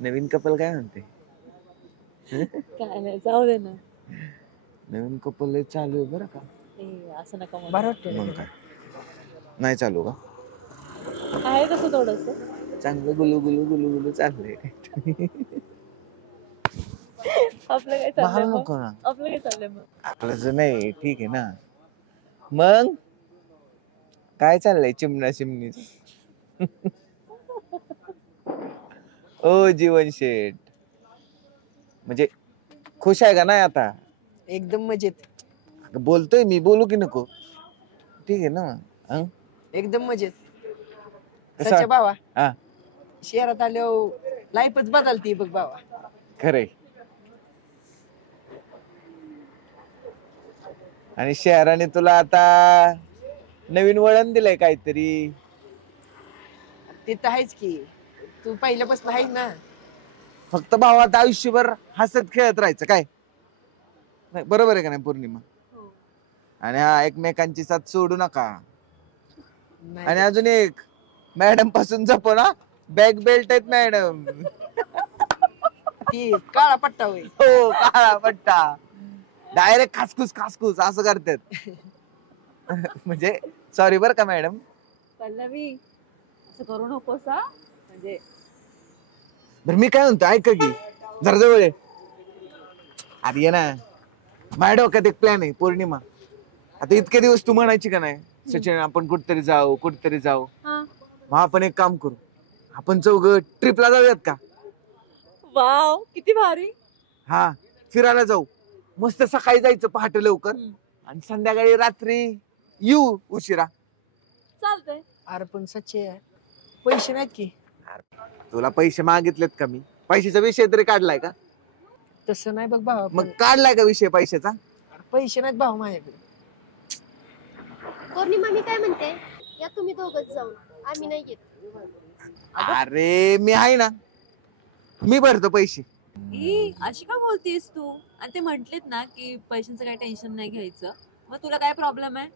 नवीन couple काय म्हणते? काय नाही, जाऊ दे ना. नवीन कपल चालू आहे बरं का. असं नका म्हणू. बरं वाटतं मग काय नाही चालू का? आहे कसं थोडस. चांगलं गुलू गुलू गुलू गुलू चाललंय. आपलं काय चाललंय मग? नको ना. आपलं काय चाललंय मग? आपलं नाही ठीक आहे ना. मग काय चाललंय चिमणा चिमणी? ओ जीवन शेठ, म्हणजे खुश आहे का नाही आता? एकदम मजेत. बोलतोय मी, बोलू की नको? ठीक आहे ना. हं? एकदम मजेत. कसा? सच्चा बाबा हा शहरात आल्यावर लाईफच बदलती बघ बाबा. खरंय. आणि शहराने तुला आता नवीन वळण दिलंय काहीतरी. ते तर आहेच की, तू पहिल्यापासून आहेस ना. फक्त भावात आयुष्यभर हसत खेळत राहायचं काय? नाही, बरोबर आहे का नाही पौर्णिमा? हो. आणि हा एकमेकांची साथ सोडू नका. नाही आणि अजून एक, मॅडम पासून जपो ना. बॅक बेल्ट आहेत मॅडम. ती काळा पट्टा होय. हो, काळा पट्टा. डायरेक्ट खासखुस खासखुस असं करतात. म्हणजे सॉरी बर का मॅडम. पल्लवी, असं करू नकोस हा. म्हणजे बरं मी काय म्हणतो ऐका की, जरा जवळ ये. अरे ये ना, माझ्या डोक्यात एक प्लॅन आहे पौर्णिमा. आता इतके दिवस तू म्हणायची का नाही सचिन आपण कुठतरी जाऊ कुठतरी जाऊ. हा. मग आपण एक काम करू, आपण चौघ ट्रिपला जाऊयात का? वाव, किती भारी. हा, फिरायला जाऊ. मस्त सकाळी जायचं पहाटे लवकर आणि संध्याकाळी रात्री येऊ उशिरा. चालतंय. अरे पण सच्चे पैसे नाहीत की. तुला पैसे मागितलेत का मी? पैशाचा विषय तरी काढलाय का? तसं नाही बघ भावा. मग काढलाय का विषय पैशाचा? पैसे नाहीत भाऊ माझ्याकडे. पौर्णिमा मी काय म्हणते, या तुम्ही दोघच जाऊन, आम्ही नाही येत. अरे मी आहे ना, मी भरतो पैसे. अशी का बोलतेस तू? आणि ते म्हंटलेत ना की पैशांचं काही टेन्शन नाही घ्यायचं. मग तुला काय प्रॉब्लेम आहे?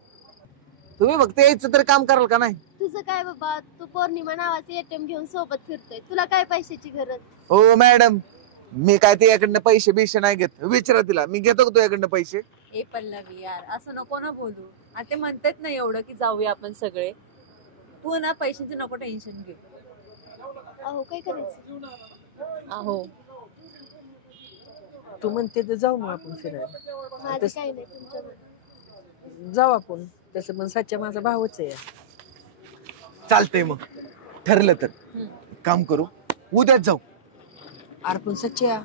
तुम्ही फक्त यायचं तर काम कराल का नाही? तुझं काय बाबा, तू पौर्णिमा नावाचे एटीएम घेऊन सोबत फिरतोय, तुला काय पैशाची गरज? हो मॅडम, मी काय तुझ्याकडनं पैसे बिशे नाही घेत. विचारा तिला, मी घेतो का तुझ्याकडनं पैसे? ए पल्लवी यार, असं नको ना बोलू. आणि ते म्हणतात ना एवढं की जाऊया आपण सगळे. तू ना पैशाचं नको टेन्शन घे. अहो काय करायचं? अहो तू म्हणते तर जाऊ मग आपण फिरायला. माझं काही नाही तुमच्या. जाऊ आपण. तसं पण सच्चा माझा भावच आहे. चालतंय मग, ठरलं तर काम करू, उद्याच जाऊ. अरे पण सच्च्या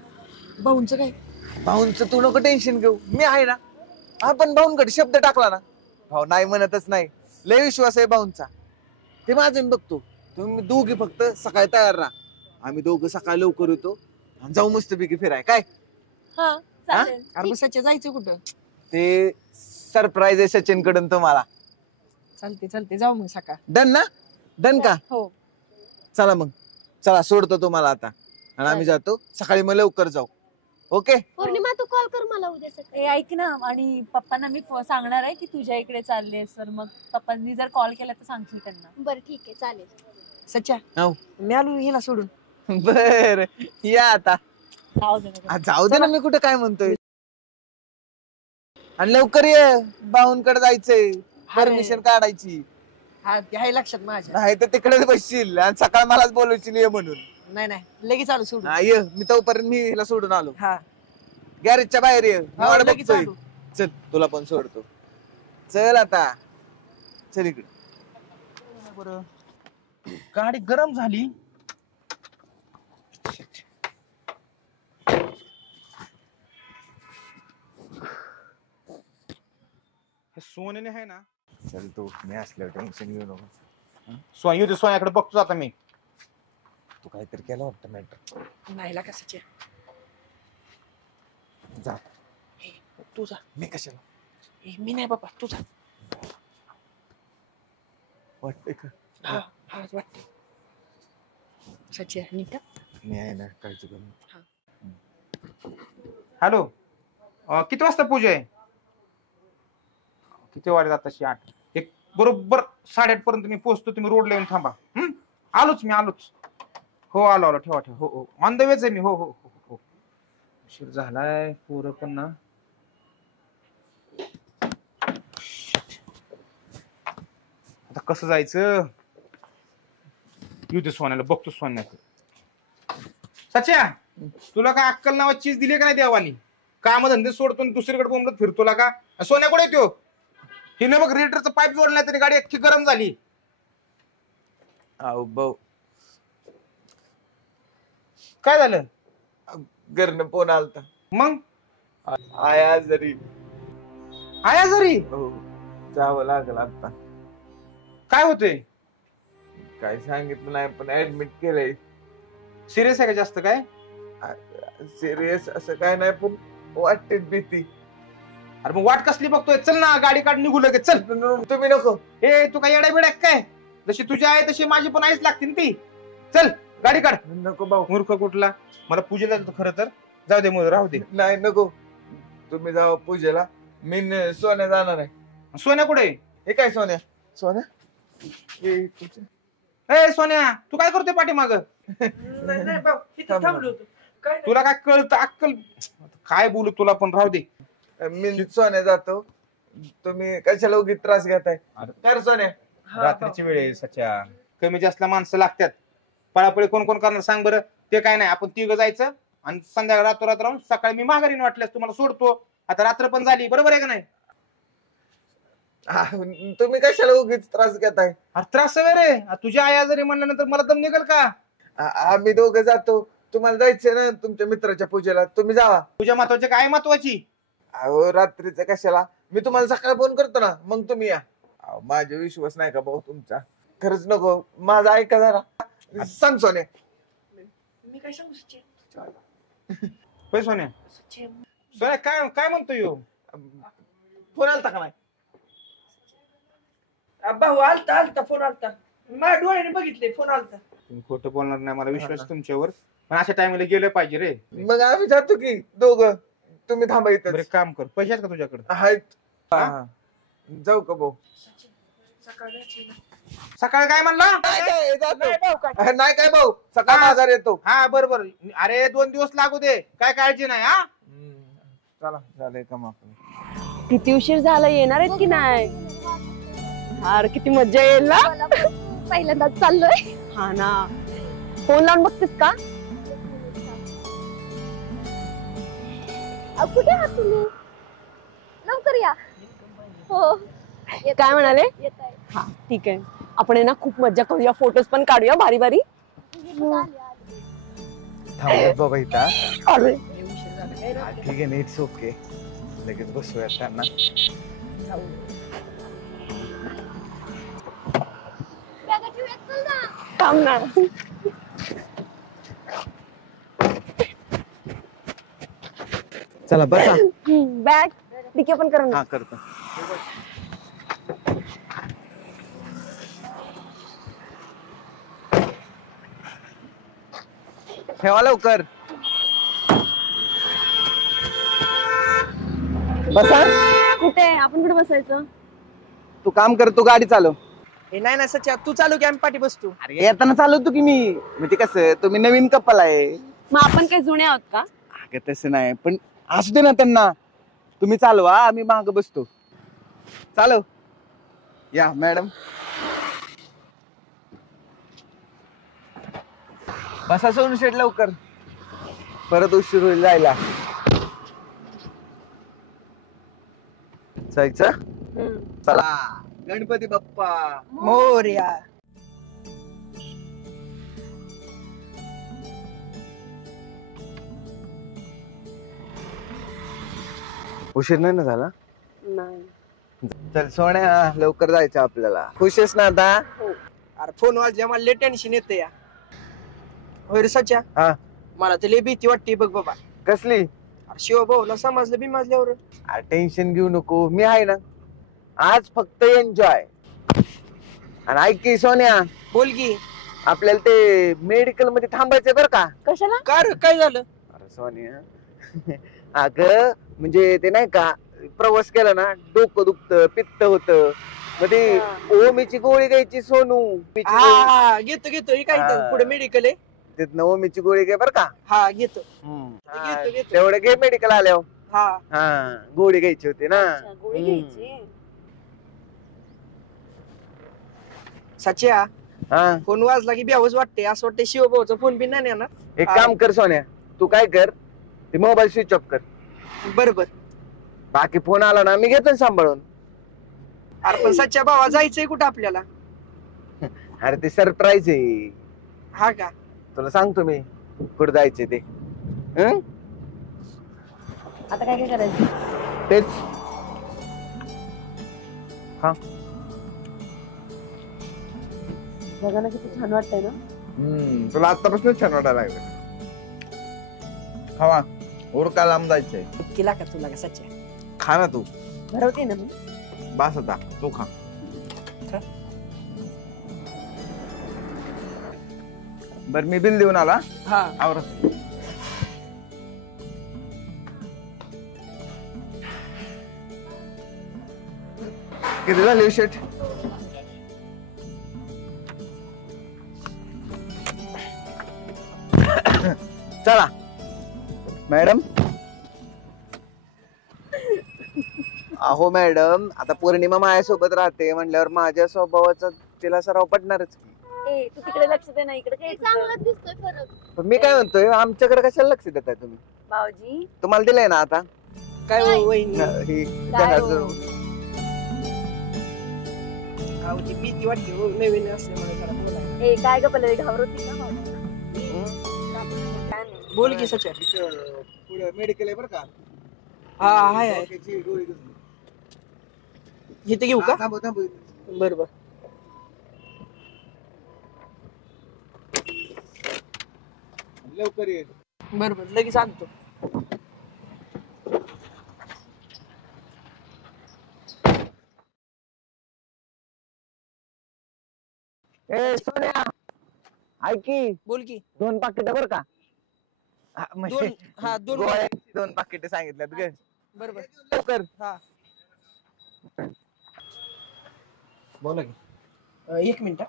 भाऊंचं काय? भाऊंचं तू नको टेन्शन घेऊ, मी आहे ना. आपण भाऊंकडे शब्द टाकला ना, भाऊ नाही म्हणतच नाही. लय विश्वास आहे भाऊंचा. ते माझं मी बघतो. तुम्ही दोघी फक्त सकाळी तयार राहा. आम्ही दोघं सकाळी लवकर येतो आणि जाऊ मस्तपैकी फिराय काय. हा चालेल. अरे मग सच्च्या जायचं कुठं? ते सरप्राईज आहे सचिन कडून तुम्हाला. चालते चालते जाऊ मग सकाळ. डन ना? डन का? हो. चला मग, चला सोडतो तुम्हाला आता आणि आम्ही जातो सकाळी. मग लवकर जाऊ. ओके. पौर्णिमा तू कॉल कर मला उद्या सकाळी. ए ऐक ना, आणि पप्पांना मी सांगणार आहे की तुझ्या इकडे चालले. तर मग पप्पांनी जर कॉल केला तर सांगशील त्यांना. बरं ठीक आहे चालेल. सच्च्या हो. मी आलो हिला सोडून. बर या आता. जाऊ दे ना. जाऊ दे ना, मी कुठे काय म्हणतोय. आणि लवकर ये, भाऊंकडे जायचंय, परमिशन काढायची. हा घ्याय लक्षात माझ्या. नाही तर तिकडेच बसशील आणि सकाळ मलाच बोलवशील ये म्हणून. नाही नाही लगेच आलो सोडून. हा, ये. मी तोपर्यंत मी हिला सोडून आलो. हा गॅरेजच्या बाहेर ये, मी वाट लगेच बघतोय. आलो. चल तुला पण सोडतो. चल आता, चल इकडे. बरं, गाडी गरम झाली. हे सोन्याने आहे ना. चल तू, मी असल्यावर टेन्शन घेऊ नको. सोन्या सोन्याकडे बघतो आता मी. तू काहीतरी केलं वाटतं मॅटर. नाही का सच्च्या? जा. तू जा. मी कशाला? मी नाही बाबा, तू जा. वाटतंय का? हा हा वाटते. सच्च्या नीट. मी आहे ना, काळजी करू नको. हॅलो, किती वाजता पूजा आहे? किती वाजता तशी 8. एक बरोबर 8:30 पर्यंत मी पोहोचतो. तुम्ही रोडला येऊन थांबा. आलोच मी, आलोच. हो आलो आलो, ठेवा ठेवा. हो हो, ऑन द वेच आहे मी. हो हो हो हो. उशीर झालाय, पोरं पण ना. आता कसं जायचं? युद्ध सोन्याला बघतो. सोन्याचं सच्या, तुला काय अक्कल नावाची चीज दिली का नाही देवानी? काम धंदे सोडतो आणि दुसरीकडे बोंबलत फिरतोला का? सोन्याकडे येतो हिने बघ, रेडिएटरचं पाईप जोडलाय तरी गाडी अख्खी गरम झाली. अहो भाऊ, काय झालं घरनं फोन आलता. मग? आया जरी आया जरी हो, जावं लागलं आता. काय होतंय? काय सांगितलं नाही पण ऍडमिट केलंय. सिरियस आहे का जास्त? काय सिरियस असं काय नाही पण वाटते भीती. अरे मग वाट कसली बघतोय? चल ना, गाडी काढ, निघू लगेच. चल. तुम्ही नको. हे तू काय येडा बिडा काय? जशी तुझी आहे तशी माझी पण आईच लागते ना ती. चल गाडी काढ. नको भाऊ. मूर्ख कुठला, मला पूजेला जातो खरं तर. जाऊ दे, मग राहू दे. नाही नको, तुम्ही जावा पूजेला. मी सोन्या जाणार आहे. सोन्या कुठे? हे काय सोन्या? सोन्या ए सोन्या, तू काय करतोय पाठीमाग? नाही भाऊ, इथं थांबलो होतो. काय नाही. तुला काय कळतं अक्कल? काय बोलू तुला, पण राहू दे. मी सोन्या जातो. तुम्ही कशाला उगीच त्रास घेताय? तर सोन्या हा, रात्रीची वेळ आहे सच्या, कमी जास्त माणसं लागतात. पळापळी कोण कोण करणार सांग बरं? ते काय नाही, आपण तिघं जायचं आणि संध्याकाळी रात्र राहून सकाळी मी माघारी वाटल्यास तुम्हाला सोडतो. आता रात्र पण झाली, बरोबर आहे का नाही? तुम्ही कशाला उगीच त्रास घेताय? अरे त्रास आहे रे, तुझ्या आई आजारी म्हणल्यानंतर मला दम निघेल का? आम्ही दोघं जातो. तुम्हाला जायचंय ना तुमच्या मित्राच्या पूजेला, तुम्ही जावा. तुझ्या महत्वाची काय महत्वाची? अहो रात्रीचं कशाला, मी तुम्हाला सकाळी फोन करतो ना, मग तुम्ही या. अहो, माझा विश्वास नाही का भाऊ तुमचा? खरंच नको, माझा ऐका जरा. सांग सोन्या. मी काय सांगू सचिन? होय सोन्या? सोन्या काय काय म्हणतो यो? फोन आलता का नाही? भाऊ आलता फोन आलता. माझ्या डोळ्याने बघितले, फोन आलता. तुम्ही खोटं बोलणार नाही, मला विश्वास तुमच्यावर. पण अशा टाइमला गेलं पाहिजे रे. मग आम्ही जातो की दोघं, तुम्ही थांबा इथं. बरं काम कर, पैसे आहेत का तुझ्याकडे? आहेत. जाऊ का भाऊ? सकाळी काय म्हणला? नाही काय, जातो. नाही भाऊ, काय नाही काय भाऊ, सकाळ बाजार येतो. हा बरोबर. अरे 2 दिवस लागू दे, काय काळजी नाही. हा चला, झालंय काम आपलं. किती उशीर झाला, येणार आहेत की नाही? अरे किती मज्जा येईल ना. मला पण पहिल्यांदाच चाललोय. हा ना, फोन लावून बघतेस का? कुठे आहात तुम्ही? लवकर या. हो काय म्हणाले? येत आहे. हा ठीक आहे, आपण आहे ना खूप मज्जा करूया, फोटोज पण काढूया भारी भारी. थांबत बाबा इथं. अरे ठीक आहे ना, इट्स ओके. लगेच बसूया त्यांना. बॅगा ठेवूयात, चल ना. थांब ना. चला बसा. बॅग डिके पण करून हा करतो. ठेवा लवकर. बसा. कुठे आपण कुठे बसायचं? तू काम कर, तू गाडी चालव. हे नाही ना सच्या, तू चालू की आम्ही पाठी बसतो. अरे येताना चालवतो की मी. म्हणजे कसं, तुम्ही नवीन कपल आहे. मग आपण काही जुने आहोत का? अगं तसं नाही, पण असू दे ना त्यांना. तुम्ही चालवा, आम्ही माग बसतो. चालव. या मॅडम. बसा सोनू शेट लवकर, परत उशीर होईल जायला. जायचं. चला, गणपती बाप्पा मोरया. उशीर नाही ना झाला? नाही. चल सोन्या, लवकर जायचं आपल्याला. खुश आहेस ना आता? अरे फोन वाजल्या, मला लय टेन्शन येतं या. होय रे सच्या, हा. मला तर लय भीती वाटते बघ बाबा. कसली? शिवभाऊला समजलं बिमाजल्यावर. टेन्शन घेऊ नको, मी आहे ना. आज फक्त एन्जॉय. आणि ऐक की सोन्या, बोल की. आपल्याला ते मेडिकल मध्ये थांबायचंय बरं का? कशाला? का रे, काय झालं? अरे सोन्या, अगं म्हणजे ते नाही का, प्रवास केला ना डोकं दुखतं, पित्त होतं. मग ते ओमीची गोळी घ्यायची सोनू. हा घेतो. हे काय हा. पुढे मेडिकल आहे? तिथनं ओमीची गोळी घे बर का. हा घेतो. हा, घेतो. तेवढं घे मेडिकल आल्यावर. हा हा गोळी घ्यायची होती ना. अच्छा, गोळी घ्यायची. सच्या हा फोन वाजला की बेहोश वाटते, असं वाटते शिवभाऊचा फोन बी नाही ना. एक काम कर सोन्या, तू काय कर ते मोबाईल स्विच ऑफ कर. बरोबर. बाकी फोन आला ना मी घेतो ना सांभाळून. अरे पण सच्या भावा जायचंय कुठं आपल्याला? अरे ते सरप्राईज आहे, हा का? तुला सांगतो मी कुठं जायचे ते. हं? आता काय काय करायचं? तेच बघा ना किती छान वाटतंय ना. तुला आतापासून छान वाटायला लागलं. खावा उरका लांब जायचंय. केला का तुला का सच्या? खा ना तू. भरवते ना मी. बस आता तू खा. बर मी बिल देऊन आला. हा आवर. किती झाले शेट? चला मॅडम. अहो मॅडम, आता पौर्णिमा माझ्यासोबत राहते म्हणल्यावर माझ्या स्वभावाचा तिला सराव पडणारच. ए तू तिकडे लक्ष दे ना, इकडे काय ते तुझं? चांगलं दिसतोय फरक. पण मी काय म्हणतोय, आमच्याकडे कशाला लक्ष देताय तुम्ही? भाऊजी तुम्हाला दिलंय ना आता काय हो वहिनी? ही काय जगात हो? जरूर. अहो, ती भीती वाटते हो, नवीन असल्यामुळे जरा बोलायला. ए काय ग पल्लवी, घाबरवती का भाऊजी? काय नाही. बोल की सच्या. पुढे मेडिकल आहे बरं का. हा हाय हाय. डोक्याची गोळी घेऊन. इथे घेऊ का? थांबू थांबू. बरोबर. लवकर ये. बरोबर लगेच आणतो. ए सोन्या, ऐक की बोल की. 2 पाकिट बरं का. हा, म्हणजे दोन गोळ्यांची 2 पाकिट सांगितल्यात ग. बरोबर. लवकर. हा बोला की. एक मिनिट.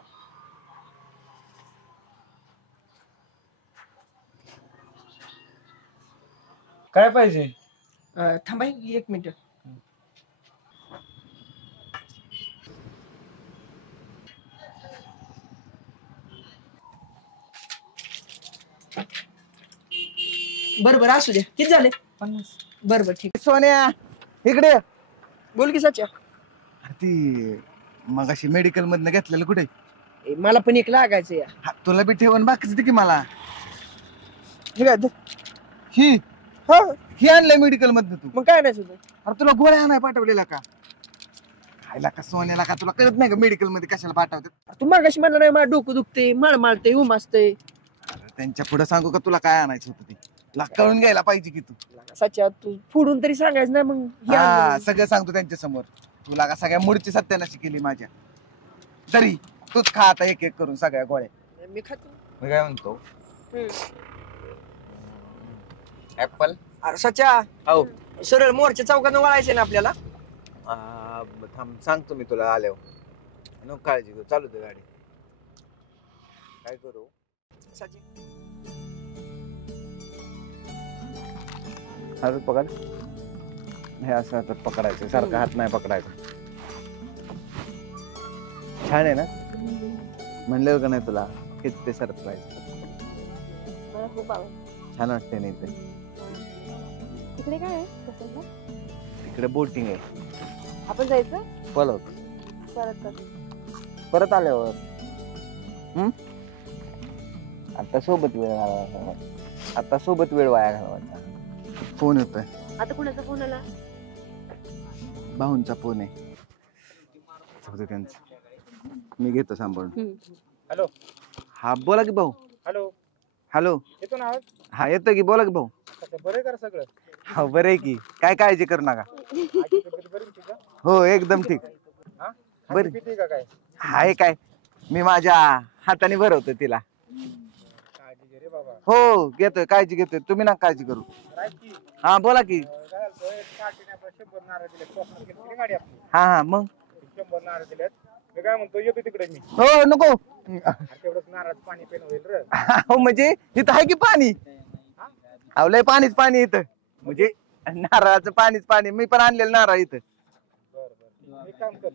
काय पाहिजे? थांबा एक मिनिट. बरोबर असू द्या. किती झाले? 50. बरोबर ठीक सोन्या इकडे ये. आहे. बोल की सच्या. अरे ती मगाशी मेडिकल मधनं घेतलेलं कुठे? मला पण एक लागायचं या. हा, तुला बी ठेवून बाकीच दे की मला. ठीक आहे. ही हा ही आणलंय मेडिकल मधनं तू. मग काय नाही सुद्धा. अरे तुला गोळ्या आणाय पाठवलेला का? खायला का सोन्याला का तुला कळत नाही का मेडिकल मध्ये कशाला पाठवतात? तू मागाशी म्हणलं नाही मला डोकं दुखते, मळमळते, उमासते. अरे त्यांच्या पुढे सांगू का तुला काय आणायचं होतं ते? तुला कळून घ्यायला पाहिजे की तू. सच्या तू फोडून तरी सांगायचं ना मग हे हा आणलं. सगळं सांगतो त्यांच्या समोर. तुला का सगळ्या मूडची सत्यानाशी केली माझ्या. तरी तूच खा आता एक एक करून सगळ्या गोळ्या. मी खातो. मी काय म्हणतो हम्म. ऍपल. अरे सच्या हो सरळ मोरच्या चौकात वळायचे ना आपल्याला. थांब सांगतो मी तुला आल्यावर. नको काळजी घेऊ, चालू दे गाडी. काय करू? सच्या हात पकड. हे असं हातात पकडायचं, सारखा हात नाही पकडायचा. छान आहे ना? म्हणलं का नाही तुला किती ते सरप्राईज. मला खूप आवडतं. छान वाटते नाही ते. तिकडे काय आहे कसं? तिकडे बोटिंग आहे. आपण जायचं पलक परत. परत आल्यावर. आता सोबत वेळ घालवायचा. आता सोबत वेळ वाया घालवायचा. फोन येतोय. आता कुणाचा फोन आला? भाऊंचा फोन आहे. त्यांचा मी घेतो सांभाळून. हॅलो. हा बोला की भाऊ. हॅलो. हॅलो. येतो ना आवाज? हा येतो की, बोला की भाऊ. बरं कर सगळं. हो बरं आहे की, काय काळजी करू नका. हो एकदम ठीक. बरं किती का काय? हाय काय, मी माझ्या हाताने भरवतो तिला. काळजी घे रे बाबा. हो घेतोय, काळजी घेतोय, तुम्ही ना काळजी करू. हा बोला की. काय 100 नारळ दिले. कोकणात घेतली गाडी आपली. हा हा मग 100 नारळ दिलेत. मी काय म्हणतो येतो तिकडे मी हो नको तेवढंच नारळ पाणी पेन होईल रे हो म्हणजे इथं आहे की पाणी अहो लय पाणीच पाणी इथं म्हणजे नारळाचं पाणीच पाणी मी पण आणलेलं नारळ इथं मी काम कर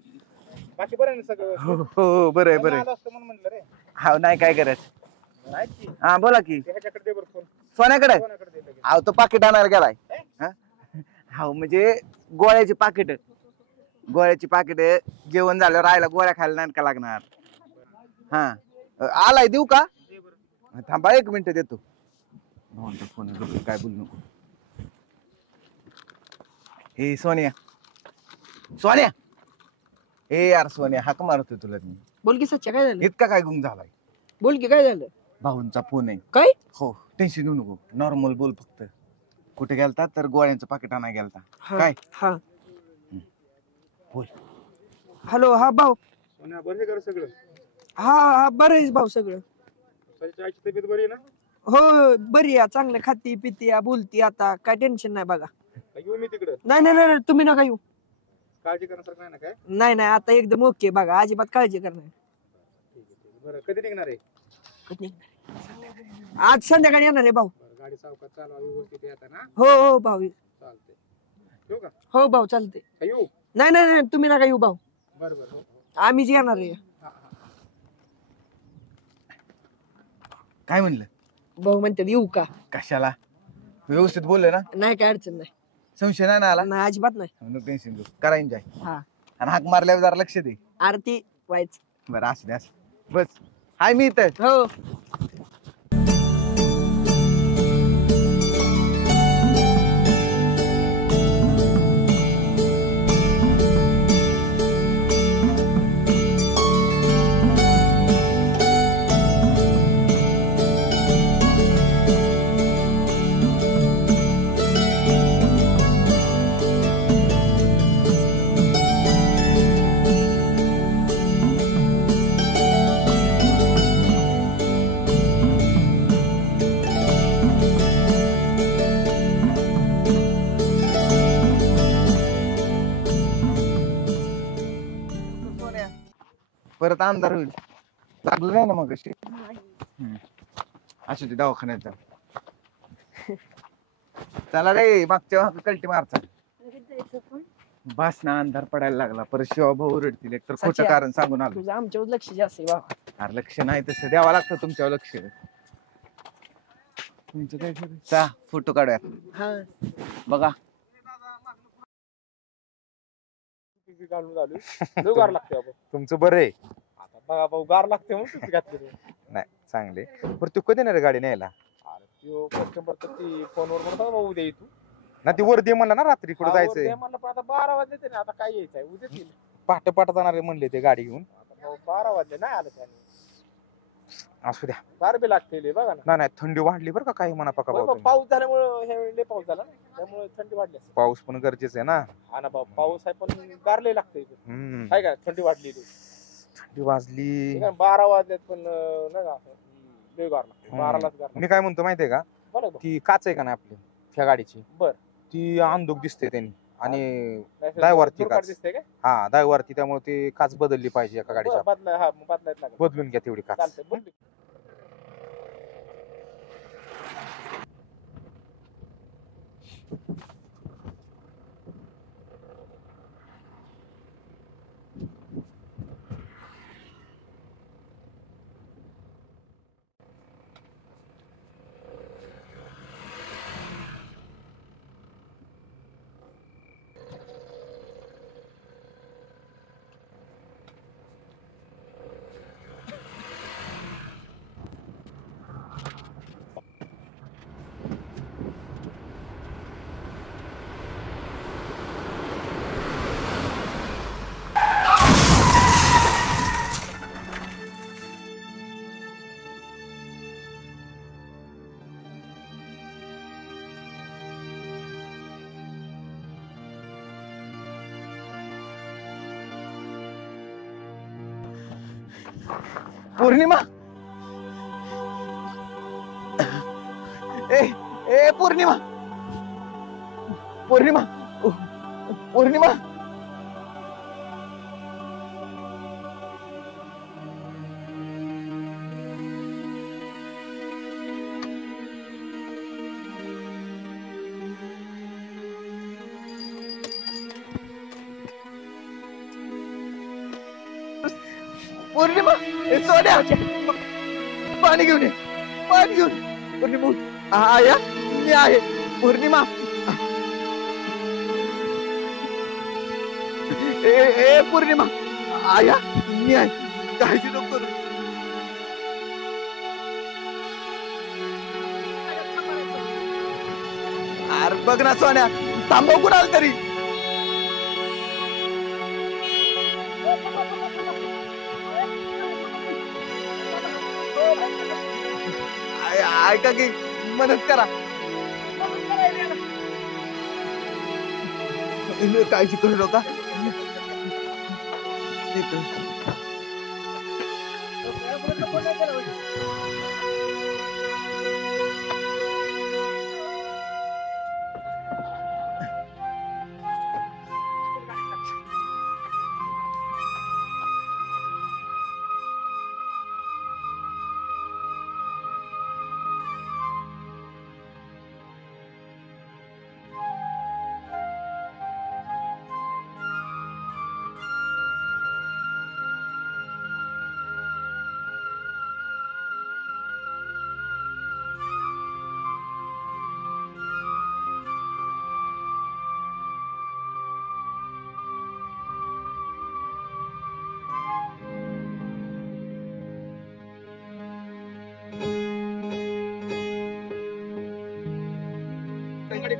बाकी बरं आहे ना सगळं हो हो बरं आहे बरं आहे आलो असतो म्हणून म्हणलं रे हा नाही काय करायचं नाही की हा बोला की ह्याच्याकडे दे बरं फोन सोन्याकडे कोणाकडे दे लगेच अहो तो पाकिट आणायला गेलाय हा म्हणजे गोळ्याची गोळ्याची पाकिट जेवण झाल्यावर राहायला गोळ्या खायला नाही का लागणार हा आलाय देऊ का दे बरं थांबा 1 मिनिट देतो फोन काय बोलू नको ए सोन्या ए यार सोन्या हाक मारतोय तुला मी बोल की सच्चा काय झालं इतका काय गुंग झालाय बोल की काय झालं भाऊंचा फोन आहे काय हो टेन्शन घेऊ नको नॉर्मल बोल फक्त कुठे गेलता तर गोळ्यांचं पाकिट आणाय गेलता काय हा बोल हॅलो हा भाऊ सोन्या बरं आहे का रे सगळं हा बरं आहे भाऊ सगळं स्वतःची आईची तब्येत बरी आहे ना हो बरी आहे चांगलं खाती पिती बोलती आता काय टेन्शन नाही बघा का येऊ मी तिकडं नाही नाही नाही तुम्ही नका येऊ काळजी करण्यासारखं नाही ना काय नाही नाही आता एकदम ओके बघा अजिबात काळजी करणार ठीक आहे बरं कधी निघणार आहे आज संध्याकाळी येणार आहे भाऊ बरं गाडी सावकाश चालवा व्यवस्थित येता ना हो हो भाऊ चालते येऊ का हो भाऊ चालते का येऊ नाही नाही नाही तुम्ही नका येऊ भाऊ बरं बरं हो आम्हीच येणार आहे काय म्हणलं भाऊ म्हणतात येऊ का कशाला व्यवस्थित बोलले ना नाही काय अडचण नाही संशय नाही ना आला नाही अजिबात नाही नो टेन्शन घेऊ करा एन्जॉय हा आणि हाक मारल्यावर जरा लक्ष दे आरती व्हायच बरं असू दे बस हाय मी इथं हो परत अंधार होईल लागलं नाही ना मग अशी असू दे दवाखान्यात जा चला रे मागच्या कल्टी मारचा बस ना अंधार पडायला लागला परत शिवा भाऊ रडतील एक तर खोटं सच्चा. कारण सांगून आलो तुझं आमच्यावर लक्ष जास्त आहे बाबा अरे लक्ष नाही तसं द्यावं लागतं तुमच्यावर लक्ष तुमचं काय चा फोटो काढूया हा बघा घालून झाली गार लागते तुमचं बरं आहे आता बघा भाऊ गार लागते म्हणून घातली नाही चांगले बरं तू कधी नाही गाडी न्यायला अरे कस्टमर तर ती फोनवर म्हणतो भाऊ उद्या तू ना ती वर दे म्हणला ना रात्री कुठे जायचंय म्हणलं पण आता 12 वाजले ना आता काय यायचंय उद्या येईल पहाटे जाणारे म्हणले ते गाडी घेऊन 12 वाजले नाही आलं त्याने असू द्या गार बी लागते बघा ना नाही थंडी वाढली बरं का काही म्हणा पका पाऊस झाल्यामुळे ह्यावेळी पाऊस झाला ना त्यामुळे थंडी वाढली पाऊस पण गरजेचं आहे ना हा ना पाऊस आहे पण गारले लागते काय का थंडी वाढली थंडी वाजली 12 वाजल्यात पण नाही गार लागते 12लाच गार मी काय म्हणतो माहितीये का ती काच आहे का नाही आपली त्या गाडीची बर ती अंधुक दिसते त्यांनी आणि ड्रायव्हरची काच दिसते का हा ड्रायव्हरची त्यामुळे ती काच बदलली पाहिजे एका गाडीची बदलून घ्या तेवढी काच पौर्णिमा ए ए पौर्णिमा पौर्णिमा पौर्णिमा पौर्णिमा ए, सोन्या पाणी घेऊन ये, पाणी घेऊन पौर्णिमा उठ. आया मी आहे पौर्णिमा. ए पौर्णिमा आया मी आहे, काळजी नको करू. अरे बघ ना सोन्या, थांबव कुणाला तरी. ऐका की मदत करा. काळजी करू नका.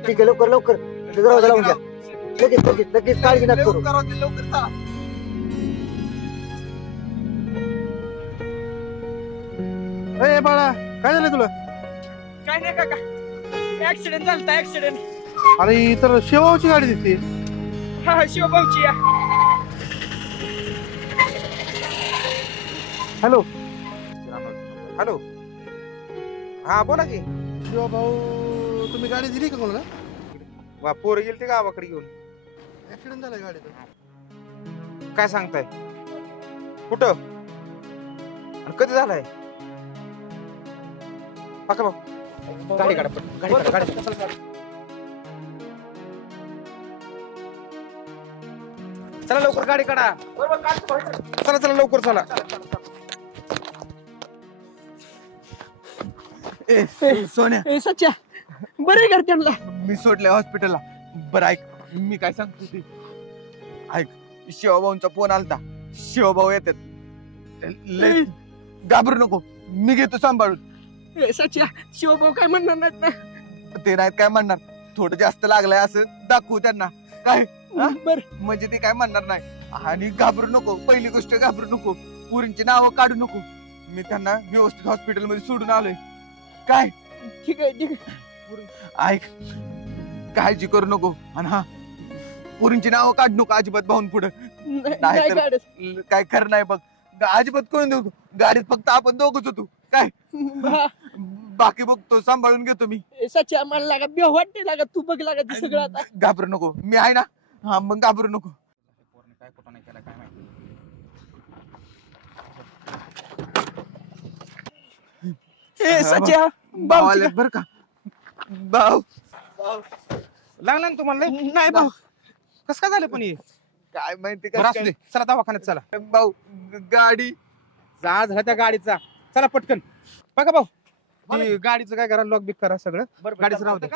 ठीक आहे लवकर लवकर दरवाजा लावून घ्या. लगेच लगेच लगेच काळजी नका करू. लवकर चला. ए बाळा काय झालं तुला? काय नाही काका, ऍक्सिडेंट झालता ऍक्सिडेंट. अरे ही तर शेवाची गाडी दिसते. हा शिवभाऊची या. हॅलो हॅलो हा बोला की. शिवा भाऊ तुम्ही गाडी दिली का कोणाला? वा पोरं गेली ते गावाकडे घेऊन. ऍक्सिडेंट झाला गाडीचा. काय सांगताय? कुठं आणि कधी झालाय? पका भाऊ गाडी काढा गाडी काढा गाडी काढा. चला लवकर गाडी काढा. चला चला लवकर चला. ए सोन्या ए सच्या बरे कर त्यांना. मी सोडले हॉस्पिटलला. बरं ऐक मी काय सांगतो ते ऐक. शिवभाऊंचा फोन आलता. शिवभाऊ येतात. लय घाबरू नको, मी घेतो सांभाळून. ए सच्या शिवभाऊ काय म्हणणार नाहीत ना? ते नाहीत काय म्हणणार. थोडं जास्त लागलंय असं दाखवू त्यांना काय. हा? बर म्हणजे ते काय म्हणणार नाही. आणि घाबरू नको, पहिली गोष्ट घाबरू नको. पुरींची नावं काढू नको. मी त्यांना व्यवस्थित हॉस्पिटल मध्ये सोडून आलोय. काय ठीक आहे ठीक आहे. ऐक काळजी करू नको. आणि हा पुरींची नावं काढू नको अजिबात भाऊन पुढं. नाही तर- काढत. काय खरं नाही बघ. अजिबात करून देऊ. गाडीत फक्त आपण दोघच होतो काय. बाकी बघतो, सांभाळून घेतो मी. ए सच्या मला लागा बेव वाटते लागा, तू बघ लागा ते सगळं आता. घाबरू नको, मी आहे ना. हा मग घाबरू नको. काय कुठं नाही केला काय माहिती. ए सच्या भाऊ भाऊ आले बर का. भाऊ लागला ना तुम्हाला लय? नाही भाऊ. कसं काय झालं पण हे? काय माहिती बरं असू दे. चला दवाखान्यात चला. भाऊ गाडी जा झाला त्या गाडीचा. चला पटकन. बघा भाऊ ती गाडीचं काय करा, लॉक बिक करा सगळं. गाडीचं राहू दे.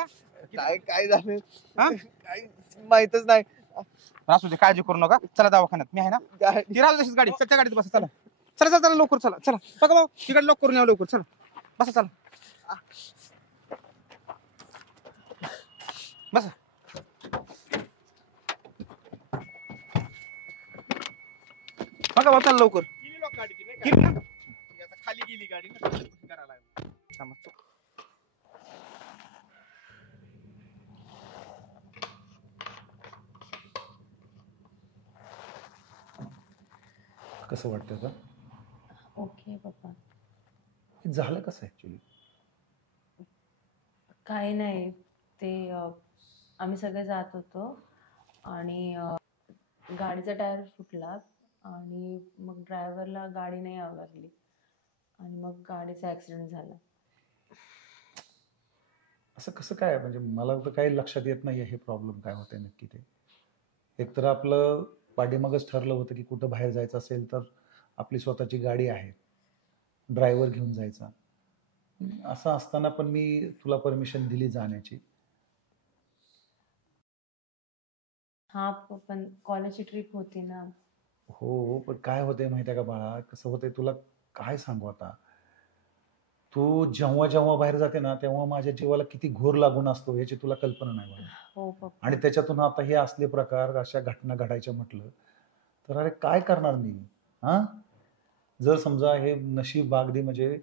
काय काय झालं हा? काय माहितच नाही. असू दे, काळजी करू नका. चला दवाखान्यात मी आहे ना. गाडी ती राहू तशीच गाडी. त्या गाडीत बसा. चला चला चला चला लवकर चला. चला बघा भाऊ ती गाडी लॉक करून या लवकर. चला बसा चला बसा. बघा भाऊ चला लवकर. गेली ना? खाली गेली गाडी थांबा. कसं वाटतं का? ओके पप्पा. झालं कसं ऍक्च्युली? काही नाही ते आम्ही सगळे जात होतो आणि गाडीचा टायर फुटला आणि मग ड्रायव्हरला गाडी नाही आवडली आणि मग गाडीचा ॲक्सिडेंट झाला. असं कसं काय? म्हणजे मला तर काही लक्षात येत नाही हे प्रॉब्लेम काय होते नक्की ते. एकतर आपलं पाठीमागच ठरलं होतं की कुठं बाहेर जायचं असेल तर आपली स्वतःची गाडी आहे, ड्रायव्हर घेऊन जायचा. असं असताना पण मी तुला परमिशन दिली जाण्याची. हा पण कॉलेजची ट्रिप होती ना. हो, पण काय होतंय माहिती आहे का बाळा, कसं होतंय तुला काय सांगू आता. तू जेव्हा जेव्हा बाहेर जाते ना तेव्हा माझ्या जीवाला किती घोर लागून असतो याची तुला कल्पना नाही बाळा. हो पप्पा. आणि त्याच्यातून आता हे असले प्रकार, अशा घटना घडायच्या म्हटलं तर अरे काय करणार मी. हा, जर समजा हे नशीब बागदी म्हणजे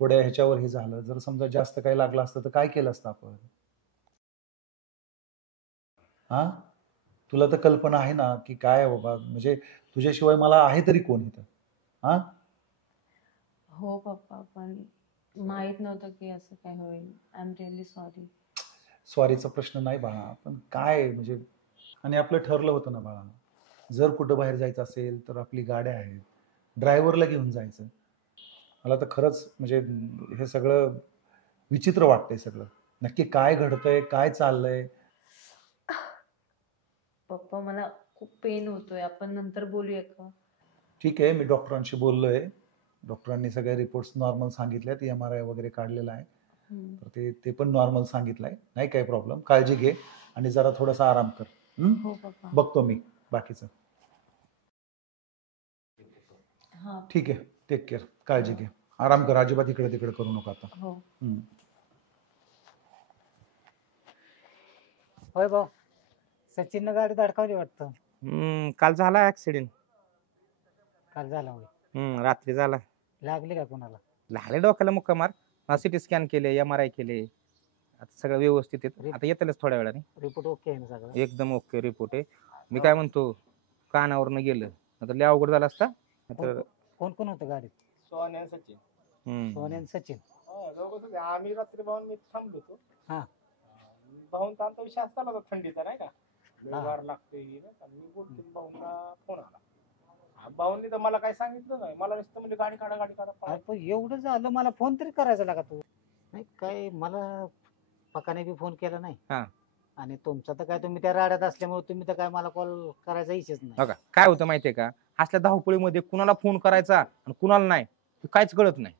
थोड्या ह्याच्यावर हे झालं, जर समजा जास्त काही लागलं असतं तर काय केलं असतं आपण. हा, तुला तर कल्पना आहे ना की काय आहे बाबा, म्हणजे तुझ्याशिवाय मला आहे तरी कोण इथं. हा, हो पप्पा, पण माहित नव्हतं की असं काय होईल. I am really sorry. स्वारीचा प्रश्न नाही बाळा, पण काय म्हणजे, आणि आपलं ठरलं होतं ना बाळा, जर कुठं बाहेर जायचं असेल तर आपली गाड्या आहेत, ड्रायव्हरला घेऊन जायचं. मला तर खरंच म्हणजे हे सगळं विचित्र वाटतंय. सगळं नक्की काय घडतंय, काय चाललंय. पप्पा मला खूप पेन होतोय, आपण नंतर बोलूया का? ठीक आहे, मी डॉक्टरांशी बोललोय. डॉक्टरांनी सगळे रिपोर्ट्स नॉर्मल सांगितलेत, MRI वगैरे काढलेला आहे, तर ते पण नॉर्मल सांगितलंय. नाही काही प्रॉब्लेम. काळजी घे आणि जरा थोडासा आराम कर. हो पप्पा. बघतो मी बाकीचं. हा. ठीक आहे, टेक केअर. काळजी घे, आराम कर, अजिबात इकडे तिकडे करू नका आता. हो. होय भाऊ, सचिननं गाडी धडकावली वाटतं. काल झाला ऍक्सिडेंट. काल झाला होय. रात्री झाला. लागली का कोणाला? लागले डोक्याला मुक्का मार. सिटी स्कॅन केले, MRI केले, आता सगळं व्यवस्थित आहे. आता येतलच थोड्या वेळाने. रिपोर्ट ओके आहे ना सगळं? एकदम ओके रिपोर्ट आहे. मी काय म्हणतो, कानावरनं गेलं तर लय अवघड झालं असता. कोण कोण होतं गाडीत? सोन्या सचिन. सोन्या आणि सचिन. आम्ही रात्री भाऊन मी थांबलो होतो. हा. भाऊंचा आमचा विषय असता होता थंडीचा, नाही का, गार लागते. मी बोलतो भाऊंना, फोन आला. भाऊंनी तर मला काय सांगितलं नाही. मला नुसतं म्हणजे गाडी काढा, गाडी काढा. पण एवढं झालं, मला फोन तरी करायचा लागा तू. नाही काय, मला पकाने बी फोन केला नाही. आणि तुमचा तर काय, तुम्ही त्या राड्यात असल्यामुळे तुम्ही तर काय मला कॉल करायचा इच्छाच नाही. बघा काय होतं माहितीये का, असल्या धावपळीमध्ये कुणाला फोन करायचा आणि कुणाला नाही काहीच कळत नाही.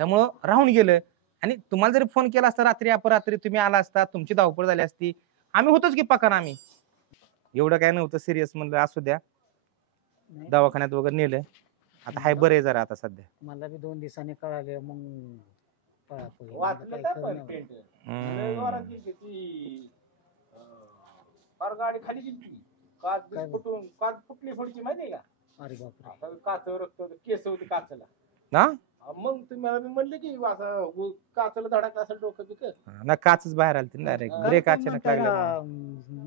त्यामुळं राहून गेलं. आणि तुम्हाला जरी फोन केला असता रात्री अपरात्री, तुम्ही आला असता, तुमची धावपळ झाली असती. आम्ही होतोच की पकान. आम्ही एवढं काय नव्हतं सिरियस. म्हणलं असू द्या, दवाखान्यात वगैरे नेलं. आता हाय बरे जरा आता सध्या. मला बी 2 दिवसांनी कळाले. मग गाडी खाली गेली, काच फुटून, काच फुटली पुढची, माहितीये का? अरे बापरे. आता काचवर रक्त होतं, केस होती काचला. ना मग तुम्ही म्हणले की असं काचला धडकला असेल डोकं बिकं. ना काचच बाहेर आली डायरेक्ट. ब्रेक अचानक लागला.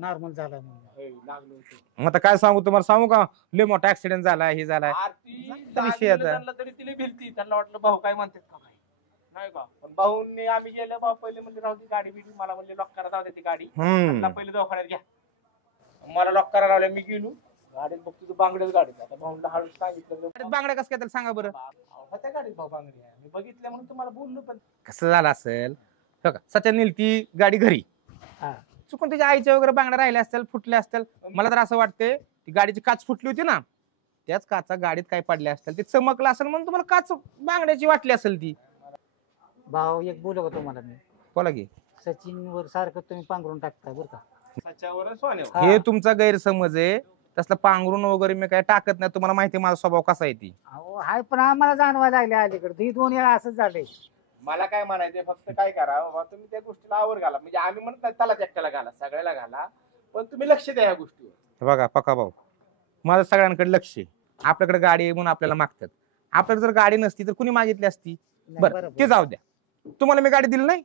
नॉर्मल झाला लागलं होतं. मग आता काय सांगू तुम्हाला, सांगू का, लय मोठा ऍक्सिडेंट झाला, हे झालाय विषय आता. त्यांना तरी तिला भिलती, त्यांना वाटलं भाऊ काय म्हणतात का काय, नाही का. पण भाऊंनी, आम्ही गेलो, भाऊ पहिले म्हणजे राहू ती गाडी बिडी, मला म्हणले लॉक करा, जाऊ दे ती गाडी, पहिले दवाखान्यात घ्या. मला लॉक करायला लावलं, मी गेलो गाडीत, बघतो तू बांगड्याच गाडीत. आता भाऊंना हळू सांगितलं, बांगड्या कसं काय सांगा बरं. त्या गाडीत भाऊ बांगड्या, मी बघितल्या म्हणून तुम्हाला बोललो. पण कसं झालं असेल बघा, सचिन नेल ती गाडी घरी, चुकून त्याच्या आईच्या वगैरे बांगड्या राहिल्या असतील, फुटल्या असतील. मला तर असं वाटतंय ती गाडीची काच फुटली होती ना, त्याच काचा गाडीत काय पडल्या असतील, ते चमकलं असेल म्हणून तुम्हाला काच बांगड्याची वाटली असेल ती. भाऊ एक बोलू का तुम्हाला मी? बोला की. सचिन वर सारखं तुम्ही पांघरून टाकता बरं का. सच्यावर सोन्यावर. हे तुमचा गैरसमज आहे. तसलं पांघरून वगैरे मी काय टाकत नाही. तुम्हाला माहिती आहे माझा स्वभाव कसा आहे ती. हाय, पण आम्हाला जाणवायला लागले अलीकडे. ही 2 वेळा असंच झालंय. मला काय म्हणायचंय, फक्त काय करा बाबा, तुम्ही त्या गोष्टीला आवर घाला. म्हणजे आम्ही म्हणत नाही त्याला एकट्याला घाला, सगळ्याला घाला, पण तुम्ही लक्ष द्या या गोष्टीवर. बघा पक्का भाऊ, माझं सगळ्यांकडे लक्ष आहे. आपल्याकडे गाडी आहे म्हणून आपल्याला मागतात. आपल्याकडे जर गाडी नसती तर कुणी मागितली असती. बरं ते जाऊ द्या, तुम्हाला मी गाडी दिली नाही.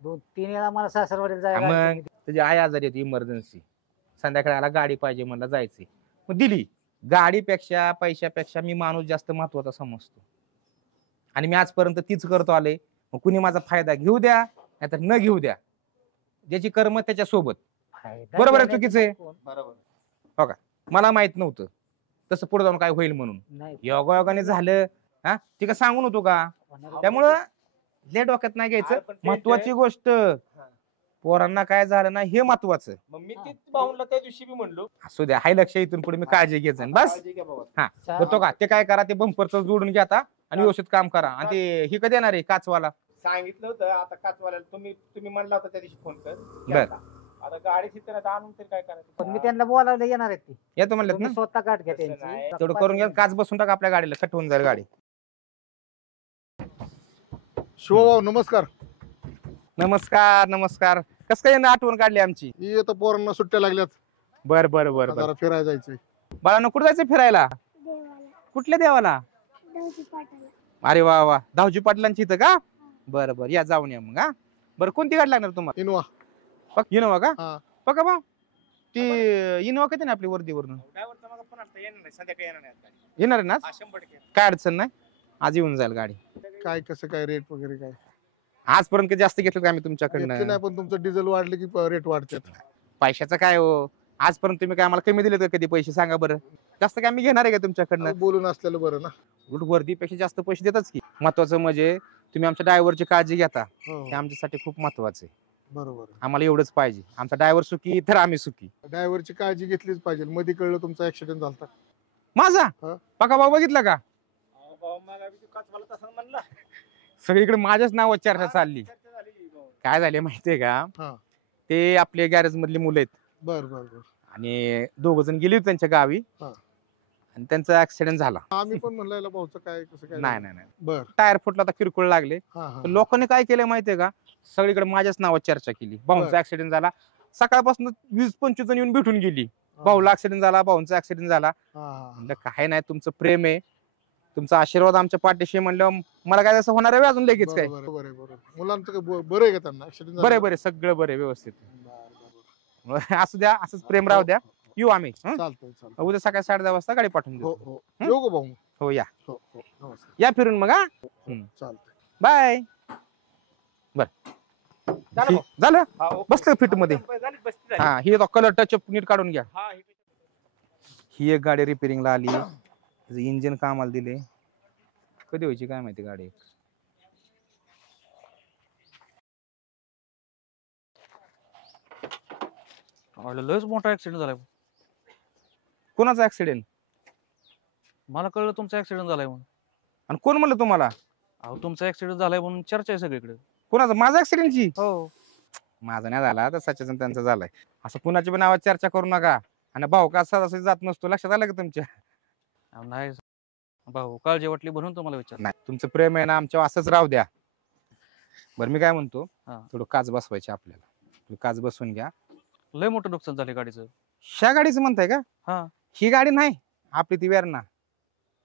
2-3 वेळा मला सासरवाडीला जायला मग त्याची आई आजारी होती, इमर्जन्सी, संध्याकाळी गाडी पाहिजे म्हणलं, जायचे, मग दिली. गाडीपेक्षा पैशापेक्षा मी माणूस जास्त महत्वाचा समजतो. आणि मी आजपर्यंत तीच करतो आले. मग कुणी माझा फायदा घेऊ द्या नाहीतर न घेऊ द्या, ज्याची कर्म त्याच्या सोबत. बरोबर आहे चुकीचं आहे? बरोबर. हो का, मला माहित नव्हतं तसं पुढे जाऊन काय होईल म्हणून. योगायोगाने झालं. हा, ती का सांगू नव्हतो का. त्यामुळं लय डोक्यात नाही घ्यायचं. महत्वाची गोष्ट पोरांना काय झालं ना हे महत्वाचं. मग मी तीच भाऊनला त्या दिवशी बी म्हणलो असू द्या, हाय लक्ष, इथून पुढे मी काळजी घेत जाईन बस. काळजी घ्या बाबा. हा होतो का ते काय करा, ते बंपरचं जोडून घ्या आता आणि व्यवस्थित काम करा. आणि ते ही कधी येणार आहे काचवाला? सांगितलं होतं आता काचवाल्याला, तुम्ही म्हणला होता त्या दिवशी फोन कर. बर. आता गाडी तिथं आणून तरी काय करायचं. पण मी त्यांना बोलावलं येणार आहेत ते. येतो म्हणलं ना, तुम्ही स्वतः गाठ घ्या तसं त्यांची. नाही. तेवढं करून घ्या, काच बसून टाका आपल्या गाडीला, कट होऊन जाईल गाडी. शिवभाऊ नमस्कार. नमस्कार नमस्कार. कस काय ना आठवण काढली आमची? ही आता पोरांना सुट्ट्या लागल्यात, बर बर बर बर. जरा फिरायला जायचंय. बाळांनो कुठं जायचं फिरायला? कुठल्या देवाला? अरे वा वा, धावजी पाटलांची इथं का? बर बर, या जाऊन या मग. हा बरं, कोणती गाडी लागणार तुम्हाला? इनोवा. इनोवा का? हा. बघा बा, ती इनोवा कधी ना आपली वर्दीवरून ड्रायव्हरचा मग फोन आलता, येणार नाही संध्याकाळी, येणार नाही आज गाडी. येणार आहे ना? हा, 100% काय अडचण नाही, आज येऊन जाईल गाडी. काय कसं काय रेट वगैरे काय? आजपर्यंत जास्त घेतलं का आम्ही इतके तुमच्याकडनं? नाही, पण तुमचं डिझेल वाढले की रेट वाढतात. पैशाचं काय हो, आजपर्यंत तुम्ही काय आम्हाला कमी दिले का कधी पैसे? सांगा बरं. जास्त काय आम्ही घेणार आहे का तुमच्याकडनं? बोलून असलेलं बरं ना. उलट वर्दीपेक्षा जास्त पैसे देतात की. महत्वाचं म्हणजे तुम्ही आमच्या ड्रायव्हरची काळजी घेता, हो, हे आमच्यासाठी खूप महत्वाचं आहे. बरोबर. आम्हाला एवढंच पाहिजे, आमचा ड्रायव्हर सुखी तर आम्ही सुखी. ड्रायव्हरची काळजी घेतलीच पाहिजे. मध्ये कळलं तुमचा ऍक्सिडेंट झाला. माझा हा. पका भाऊ बघितला का? अहो, भाऊ मग आम्ही तो काचवाला तसं म्हणला. सगळीकडे माझ्याच नावावर चर्चा चालली. चर्चा झाली भाऊ. काय झाले माहितीये का? हा. ते आपले गॅरेज मधली मुलं आहेत बर बर बर. आणि 2 जण गेली होती त्यांच्या गावी हा. आणि त्यांचा ऍक्सिडेंट झाला. आम्ही पण म्हणलं भाऊचं काय कसं काय? नाही नाही नाही, बर. टायर फुटला, तर किरकोळ लागले. हा हा. पण लोकांनी काय केलं माहितीये का? सगळीकडे माझ्याच नावावर चर्चा केली. भाऊंचा ऍक्सिडेंट झाला, सकाळपासून 20-25 जण येऊन भेटून गेली. भाऊला ऍक्सिडेंट झाला, भाऊंचा ऍक्सिडेंट झाला. हा. म्हणलं काय नाही, तुमचं प्रेम आहे, तुमचा आशीर्वाद आमच्या पाठीशी, म्हणलं मला काय तसं होणार आहे अजून लगेच काय? बरं बरं बरं. मुलांचं काय बरं आहे का त्यांना? ऍक्सिडेंट बरे बरे, सगळं बरे व्यवस्थित. असू द्या, असंच प्रेम राहू द्या. येऊ आम्ही. हं? चालतंय चालतंय. उद्या सकाळी 10:30 वाजता गाडी पाठवून हो देऊ. हो. येऊ का भाऊ? हो या हो हो. नमस्कार. या फिरून मग. हा चालतंय. बाय. बर झालं भाऊ? झालं, हा, ओके. बसलं फिट मध्ये. झाली, बसती झाली. हा, ही कलर टच नीट काढून घ्या. हा, ही एक गाडी रिपेअरिंगला आली, इंजिन कामाला दिले. कधी व्हायची काय माहिती गाडी. लयच मोठा ऍक्सिडेंट झालाय. कोणाचा ऍक्सिडेंट? मला कळलं तुमचा ऍक्सिडेंट झालाय म्हणून. आणि कोण म्हणलं तुम्हाला? अहो, तुमचा ऍक्सिडेंट झालाय म्हणून चर्चा आहे सगळीकडे. कोणाचा? माझा ऍक्सिडेंटची? हो. माझा नाही झाला, तर सच्याचा त्यांचा झालाय. असं कुणाच्या पण नावात चर्चा करू नका. आणि भाऊ का सहजासहजी जात नसतो, लक्षात आलं का तुमच्या? अहो, नाही भाऊ, काळजी वाटली म्हणून तुम्हाला विचार. नाही, तुमचं प्रेम आहे ना आमच्यावर असंच राहू द्या. बरं मी काय म्हणतो, हा. थोडं काच बसवायचे आपल्याला, थोडं काच बसवून घ्या. लय मोठं नुकसान झाले गाडीचं. ह्या गाडीचं म्हणताय का? हा. ही गाडी नाही, आपली ती वेरणा.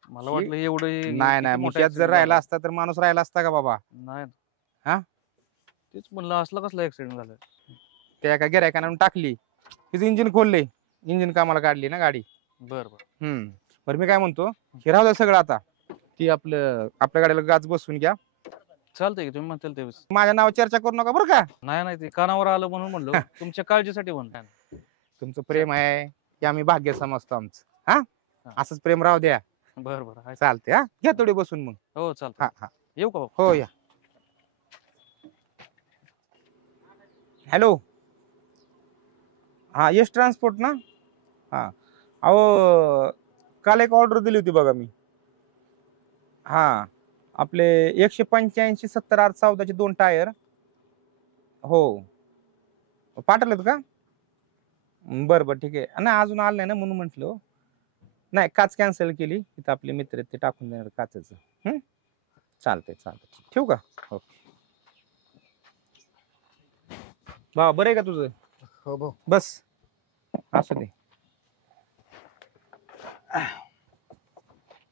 मला वाटलं एवढं नाही नाही, मुख्यात जर राहिला असता तर माणूस राहिला असता का बाबा? नाही. हा? तेच म्हणलं, असला कसला ऍक्सिडेंट झालाय. त्या एका गिऱ्हाईकानं टाकली, तिचं इंजिन खोलले, इंजिन कामाला काढली ना गाडी. बर बर. बरं मी काय म्हणतो, हे राहू द्या सगळं आता. ती आपल्या गाडीला गाच बसवून घ्या. चालतंय की तुम्ही म्हणताल ते. माझ्या नावावर चर्चा करू नका बरं का? नाही नाही, ते कानावर आलं म्हणून म्हणलो. तुमच्या काळजीसाठी म्हणलं. तुमचं प्रेम आहे की आम्ही भाग्य समजतो आमचं. हा, असंच प्रेम राहू द्या. बर बर, चालते. हा, घ्या थोडी बसून मग. हो चालतं. हा हा, येऊ का भाऊ? हो या. हॅलो, हा यश ट्रान्सपोर्ट ना? हा, अहो काल एक ऑर्डर दिली होती बघा मी. हा, आपले 185 70 R14 2 टायर. हो, पाठवलेत का? बरं बरं ठीक आहे. नाही अजून आलं नाही ना म्हणून म्हटलं. नाही, काच कॅन्सल केली. इथं आपले मित्र आहेत, ते टाकून देणार काचेचं. चालतंय चालतंय, ठेवू का? ओके. भाऊ बरं आहे का तुझं? हो भाऊ. बस असू दे.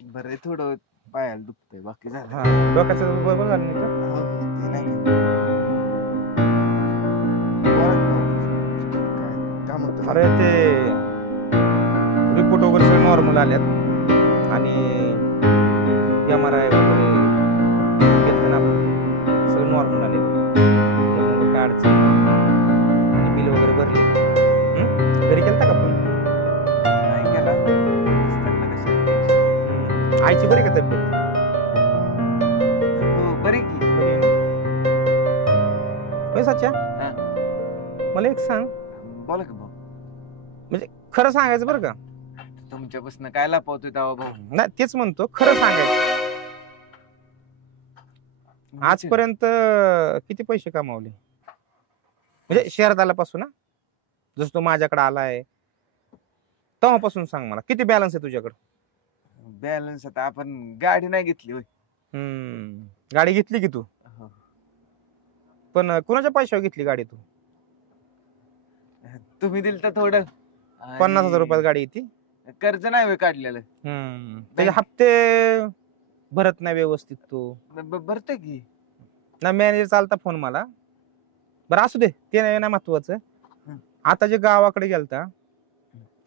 बरं थोडं पायाला दुखतंय, बाकी झालं. हा, डोक्याचं बरोबर झालं नाही का? ते नाही का? काय म्हणतो? अरे ते रिपोर्ट वगैरे सगळे नॉर्मल आल्यात आणि MRI वगैरे घेतलं ना आपण, सगळं नॉर्मल आले. त्यामुळे काय अडचण नाही. आणि बिल वगैरे भरले. घरी केलता का पण? नाही गेला. आईची बरी का तब्येत? हो बरे की. बरी आहे ना? होय सच्या? मला एक सांग, बोला की भाऊ. म्हणजे खरं सांगायचं बरं का? तुमच्यापासून काय लपवतोय तेव्हा भाऊ? नाही तेच म्हणतो, खरं सांगायचं. आजपर्यंत किती पैसे कमावले म्हणजे शहरात आल्यापासून? जसं तू माझ्याकडे आलाय तेव्हापासून सांग मला, किती बॅलन्स आहे तुझ्याकडे? बॅलन्स आता आपण गाडी नाही घेतली होय. गाडी घेतली की तू? पण कुणाच्या पैशावर घेतली गाडी तू? तुम्ही दिल तर थोडं. 50,000 रुपयात गाडी येते? कर्ज नाही होय काढलेलं. त्याचे हप्ते भरत नाही व्यवस्थित तू? भरतोय की. ना मॅनेजर चालता फोन मला. बरं असू दे, ते नाही ना महत्वाचं. आता जे गावाकडे गेलता,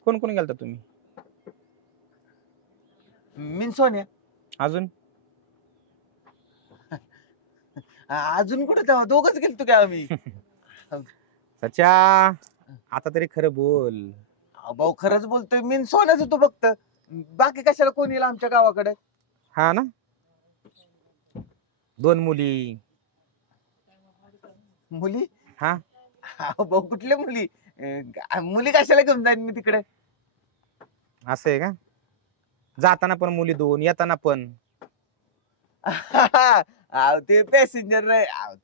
कोण कोण गेलता तुम्ही? मी सोन्या. अजून? अजून कुठे तेव्हा दोघच गेलतो का आम्ही? सच्या आता तरी खरं बोल. भाऊ खरंच बोलतोय, मी सोन्याच होतो फक्त. बाकी कशाला कोण येईल आमच्या गावाकडे? हा ना. 2 मुली. मुली? हा भाऊ कुठल्या मुली? मुली कशाला घेऊन जाईन मी तिकडे? असं आहे का? जाताना पण मुली 2, येताना पण? ते पॅसेंजर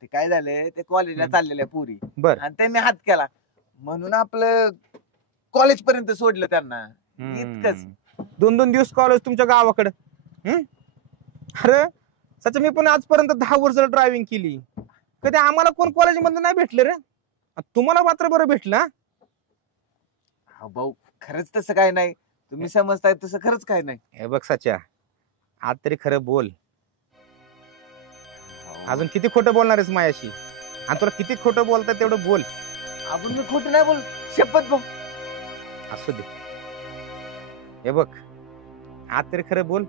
ते काय झाले, ते कॉलेजला चाललेल्या पुरी. बर. आणि त्यांनी हात केला म्हणून आपलं कॉलेज पर्यंत सोडलं त्यांना, इतकंच. 2-2 दिवस कॉलेज तुमच्या गावाकडे? अरे सच मी पण आजपर्यंत 10 वर्ष ड्रायव्हिंग केली, कधी आम्हाला कोण कॉलेज मध्ये नाही भेटलं रे. तुम्हाला मात्र बरं भेटलं. भाऊ खरंच तसं काय नाही, तुम्ही समजताय तसं खरंच काय नाही. हे बघ सच्या, आज तरी खरं बोल. अजून किती खोटं बोलणार आहेस माझ्याशी? आणि तुला किती खोटं बोलता तेवढं बोल. आपण मी खोटं नाही बोल, शपथ भाऊ. असू दे. हे बघ, आज तरी खरं बोल.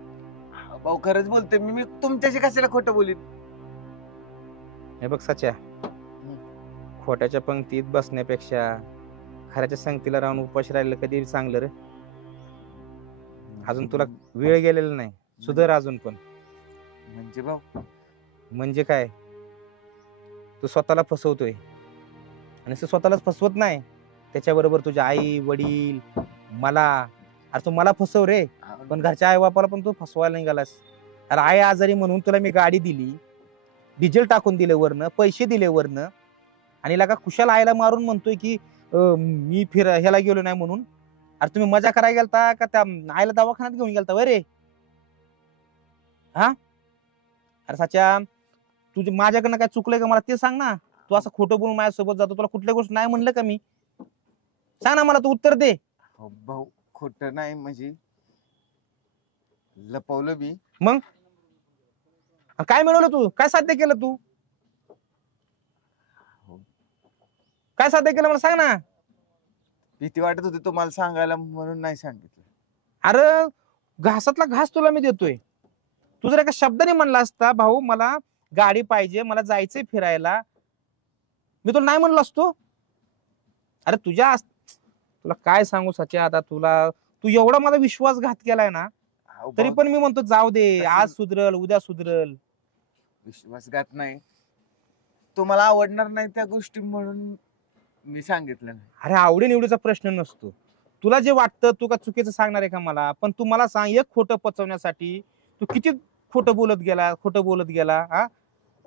भाऊ खरंच बोलतोय मी तुमच्याशी कशाला खोटं बोलीन? हे बघ सच्या, खोट्याच्या पंक्तीत बसण्यापेक्षा खऱ्याच्या संगतीला राहून उपाशी राहिलं कधी चांगलं रे. अजून तुला वेळ गेलेला नाही, सुधर अजून पण. म्हणजे भाऊ? म्हणजे काय, तू स्वतःला फसवतोय. आणि स्वतःलाच फसवत नाही, त्याच्याबरोबर तुझ्या आई वडील मला. अरे तू मला फसव रे, पण घरच्या आई बापाला पण तू फसवायला निघालास. अरे आई आजारी म्हणून तुला मी गाडी दिली, डिझेल टाकून दिले वरनं, पैसे दिले वरनं, आणि लगा खुशाल आईला मारून म्हणतोय की मी ह्याला गेलो नाही म्हणून. अरे तुम्ही मजा करायला गेलता का त्या आईला दवाखान्यात घेऊन गेलता वय रे? हा अरे साच्या, तुझे माझ्याकडनं काय चुकलंय का मला ते सांग ना. तू असं खोटं बोलून माझ्यासोबत जातो, तुला कुठल्या गोष्ट नाही म्हणलं का मी? सांग ना मला, तू उत्तर दे. भाऊ खोटं नाही म्हणजे लपवलं मी. मग काय मिळवलं तू? काय साध्य केलं तू? काय साध्य केलं मला सांग ना. भीती वाटत होती तुम्हाला सांगायला म्हणून नाही सांगितलं. अरे घासातला घास तुला मी देतोय. तू जर एका शब्दाने म्हणला असता, भाऊ मला गाडी पाहिजे, मला जायचंय फिरायला, मी तुला नाही म्हणलो असतो. अरे तुला काय सांगू सच्या, आता तू एवढा माझा विश्वासघात केलाय ना, तरी पण मी म्हणतो जाऊ दे, आज सुधरल उद्या सुधरल. विश्वासघात नाही, तुम्हाला आवडणार नाही त्या गोष्टी म्हणून मी सांगितलं नाही. अरे आवडी निवडीचा प्रश्न नसतो. तुला जे वाटतं तू का चुकीचं सांगणार आहे का मला? पण तू मला सांग, एक खोटं पचवण्यासाठी तू किती खोटं बोलत गेला. हा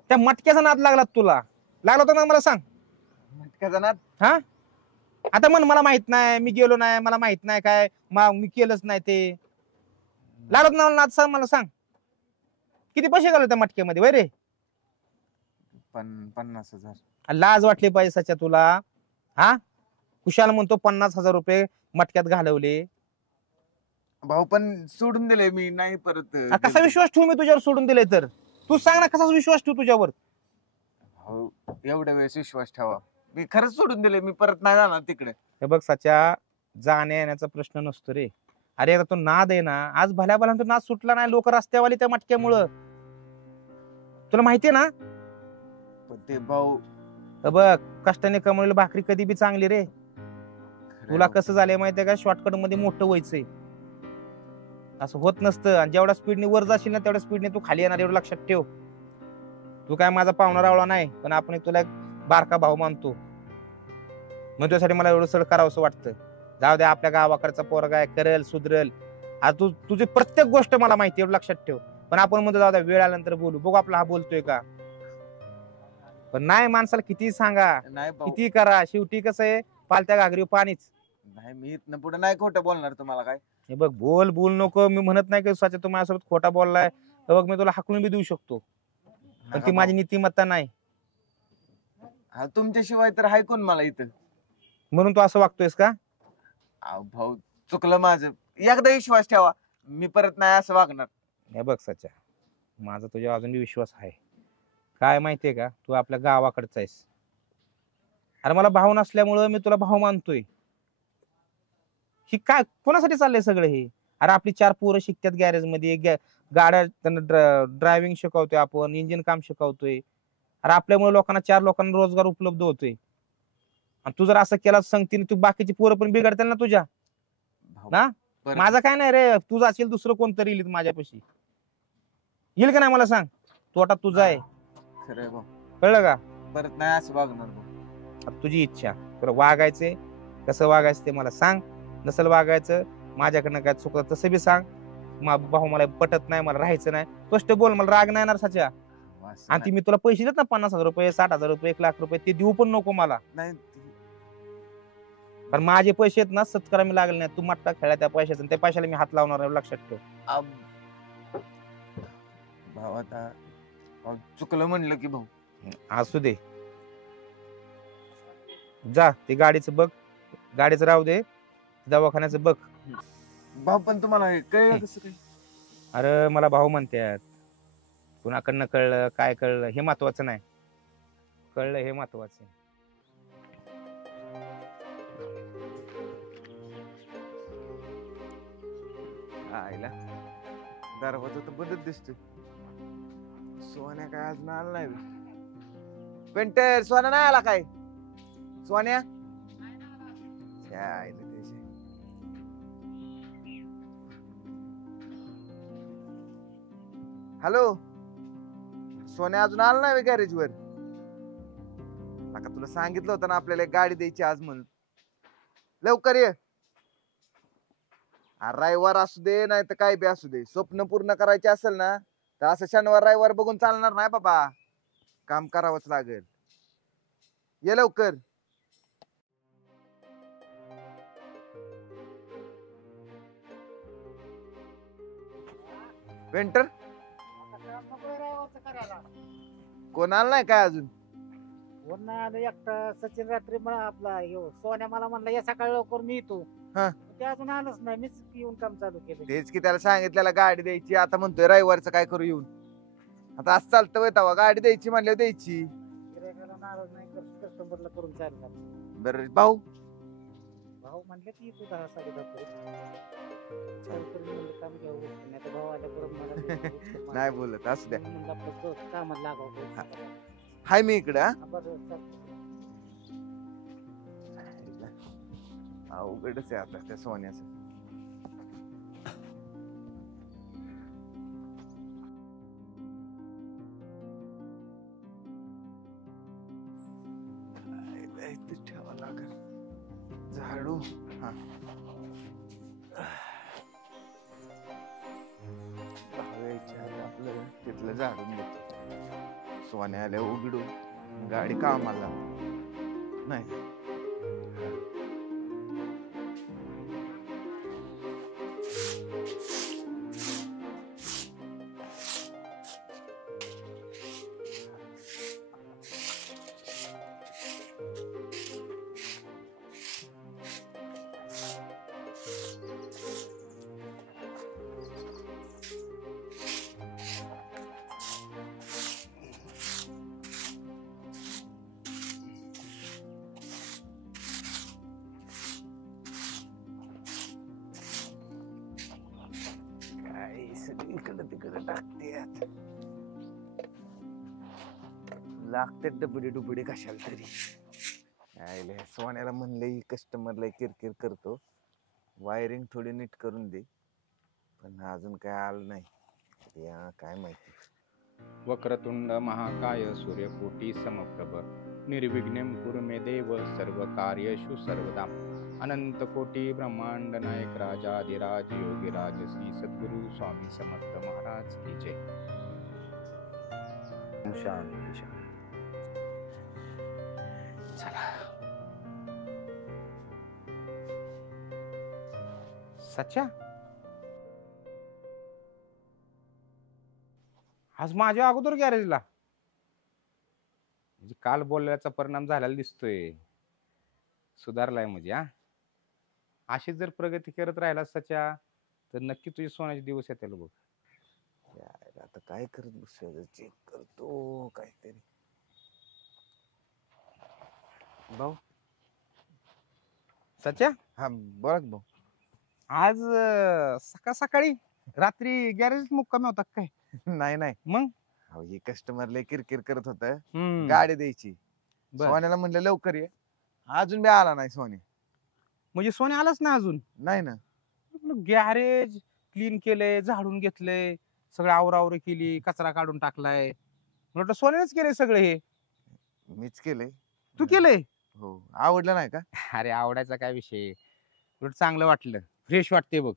त्या मटक्याचा नाद लागला तुला, लागला होता ना? मला सांग. मटक्याचा नाद? हा आता म्हण मला माहित नाही, मी गेलो नाही, मला माहित नाही, काय मी केलंच नाही ते. लागत ना नाद? सांग मला, सांग किती पैसे घालवले त्या मटक्यामध्ये वय रे? 50,000. लाज वाटली पाहिजे सच्या तुला. हा कुशाल म्हणतो 50,000 रुपये मटक्यात घालवले. भाऊ पण सोडून दिले मी, नाही परत. कसा विश्वास ठेवू मी तुझ्यावर सोडून दिले तर? तू सांग ना, कसा विश्वास ठेवू तुझ्यावर? हो एवढ्या वेळेस विश्वास ठेवा, मी खरंच सोडून दिले, मी परत नाही जाणार तिकडे. हे बघ सच्या, जाण्या येण्याचा प्रश्न नसतो रे. अरे आता तो नाद आहे ना, आज भल्या भल्या नाद सुटला नाही, लोक रस्त्यावाली त्या मटक्यामुळं. तुला माहितीये ना? पण ते भाऊ बघ, कष्टाने कमवलेली भाकरी कधी बी चांगली रे. तुला कसं झालंय माहितीये का, शॉर्टकट मध्ये मोठं व्हायचंय, असं होत नसतं. आणि जेवढ्या स्पीडने वर जाशील ना, तेवढ्या स्पीडने तू खाली येणार, एवढं लक्षात ठेव. तू काय माझा पाहुणा रावळा नाही, पण आपण तुला एक बारका भाऊ मानतो. मग त्यासाठी मला एवढं सगळं करावंसं वाटतं. जाऊ दे, आपल्या गावाकडचा पोरगा आहे, करेल, सुधरेल. आता तुझी प्रत्येक गोष्ट मला माहिती आहे, एवढं लक्षात ठेव. पण आपण म्हणतो जाऊ द्या, वेळ आल्यानंतर बोलू, बघू आपला हा बोलतोय का. पण नाही, माणसाला किती सांगा, नाही भाऊ, किती करा, शेवटी कसं आहे, पालत्या घागरी पाणीच. नाही मी इथनं पुढे नाही खोटं बोलणार तुम्हाला काय. हे बघ, बोल नको, मी म्हणत नाही की स्वतः तू माझ्यासोबत खोटा बोललाय तर बघ मी तुला हाकलून बी देऊ शकतो, पण ती माझी नीतिमत्ता नाही. हा, तुमच्याशिवाय तर हाय कोण मला इथं. म्हणून तू असं वागतोयस का? भाऊ चुकलं माझं, एकदा विश्वास ठेवा, मी परत नाही असं वागणार. हे बघ सच्या, माझा तुझ्या अजून बी विश्वास आहे. काय माहितीये का, तू आपल्या गावाकडचा आहेस. अरे मला भाऊ नसल्यामुळं मी तुला भाऊ मानतोय. ही काय कोणासाठी चाललंय सगळं हे? अरे आपली 4 पोरं शिकतात गॅरेज मध्ये, गाड्या त्यांना ड्रायव्हिंग शिकवतोय आपण, इंजिन काम शिकवतोय. अरे आपल्यामुळे लोकांना 4 लोकांना रोजगार उपलब्ध होतोय. आणि तू जर असं केला सांगतील, तू बाकीची पोरं पण बिघडतील ना तुझ्या. ना माझा काय नाही रे, तुझा असेल दुसरं कोणतरी येईल माझ्यापाशी, येईल का नाही मला सांग. तोटा तुझा आहे. खरंय भाऊ, कळलं का? परत नाही असं वागणार भाऊ. तुझी इच्छा, तुला वागायचंय कसं वागायचं ते मला सांग. नसेल वागायचं, माझ्याकडनं काय चुकलं तसं बी सांग. भाऊ मला पटत नाही, मला राहायचं नाही, स्पष्ट बोल, मला राग नाही येणार सच्या. आणि ती मी तुला पैसे देत ना 50,000 रुपये, 60,000 रुपये, 1,00,000 रुपये, ते देऊ पण नको मला. नाही पण माझे पैसे आहेत ना, सत्कारा मी लागले नाही. तू मट्टा खेळा त्या पैशाचा, त्या पैशाला मी हात लावणार आहे, लक्षात ठेव. भाऊ आता चुकलं म्हणलं की भाऊ. असू दे, जा ते गाडीचं बघ, गाडीचं राहू दे, दवाखान्याचं बघ. भाऊ पण तुम्हाला कळलं कसं काय? अरे मला भाऊ म्हणतात, कुणाकडनं कळलं काय कळलं हे महत्वाचं नाही, कळलं हे महत्वाचं. आईला दरवाजा तर बंदच दिसतोय. सोन्या काय अजून आला नाही. पेंटर सोन्या नाही आला काय? सोन्या हॅलो, सोन्या अजून आला नाही गॅरेज वर? आता तुला सांगितलं होतं ना आपल्याला एक गाडी द्यायची आज म्हणून. लवकर ये. रविवार असू दे नाही तर काय बी असू दे, स्वप्न पूर्ण करायचे असेल ना तर असं शनिवार रविवार बघून चालणार नाही बाबा, काम करावंच लागेल. ये लवकर. पेंटर कोण आलं नाही काय अजून? कोण नाही आलं, एकटा सचिन रात्री आपला सोन्या मला म्हणला या सकाळी लवकर मी येतो. ते अजून आलंच नाही, मीच येऊन काम चालू केलं. तेच की त्याला सांगितलेला गाडी द्यायची, आता म्हणतोय रविवारचं काय करू येऊन. आता असं चालतं वय तवा, गाडी द्यायची म्हणल्यावर द्यायची. गिऱ्हाईकाला नाराज नाही, कस्टमरला करून चालणार. बरं भाऊ म्हणले की तू 10 10:30 काम घ्यावं, नाही तर भाऊ आल्या परत नाही बोलत असू द्या. कामाला लागावं. हाय मी इकडे. अवघडच आहे आता त्या सोन्याचं. ठेवा लागेल झाडू. हा आपलं तिथलं झाडून घेतो. सोन्या आल्या उघडून गाडी कामाला नाही. इकडे तिकडे टाकते, लागते डबडी डुबडी कशाला तरी. सोन्याला म्हणलं कस्टमरला किरकिर करतो, वायरिंग थोडी नीट करून दे, पण अजून काय आलं नाही. काय माहिती. वक्रतुंड महाकाय सूर्यकोटी समप्रभ निर्विघ्नं कुरु मे देव सर्वकार्येषु सर्वदा अनंत कोटी ब्रह्मांड नायक राजाधिराज योगीराज श्री सद्गुरु स्वामी समर्थ महाराज की जय. शांती शांती. चला सच्चा आज माझ्या अगोदर गॅरेजला म्हणजे काल बोलल्याचा परिणाम झालेला दिसतोय. सुधारलाय म्हणजे हा अशीच जर प्रगती करत राहिला सच्चा तर नक्की तुझे सोन्याचे दिवस येतील बघ. यार, आता काय करत बसू चेक करतो काहीतरी. भाऊ सच्चा हा बोला की भाऊ. आज सकाळ सकाळी रात्री गॅरेज मुक्कामी होता काय? नाही नाही मग अहो हे कस्टमर लय किरकिर करत होत हम्म. गाडी द्यायची. बर. सोन्याला म्हणलं लवकर ये, अजून बी आला नाही सोने. म्हणजे सोने आलाच ना अजून? नाही ना. गॅरेज क्लीन केलंय, झाडून घेतलंय, सगळं आवरावरी केली, कचरा काढून टाकलाय. मला वाटलं सोन्यानेच केलंय सगळं हे. मीच केलंय. तू केलंय? हो. आवडलं नाही का? अरे आवडायचा काय विषय, उलट चांगलं वाटलं, फ्रेश वाटते बघ.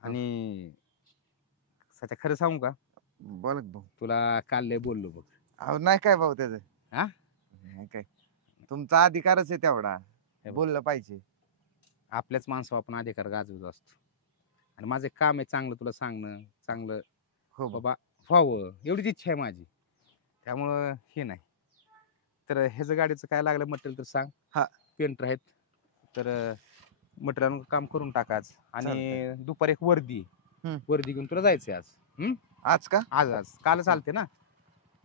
आणि सध्या खरं सांगू का? बोल भाऊ. तुला काल लय बोललो बघ. अहो नाही काय भाऊ त्याचं. हा नाही काय, तुमचा अधिकारच आहे तेवढा, बोललं पाहिजे. आपल्याच माणसावर आपण अधिकार गाजवत असतो. आणि माझं एक काम आहे चांगलं तुला सांगणं, चांगलं हो बाबा व्हावं एवढीच इच्छा आहे माझी. त्यामुळं हे नाही तर ह्याचं गाडीचं काय लागलं मटेरियल तर सांग. हा पेंटर आहेत तर मटेरियल काम करून टाकाच. आणि दुपारी एक वर्दी घेऊन तुला जायचंय आज. आज का? आज काल चालते ना?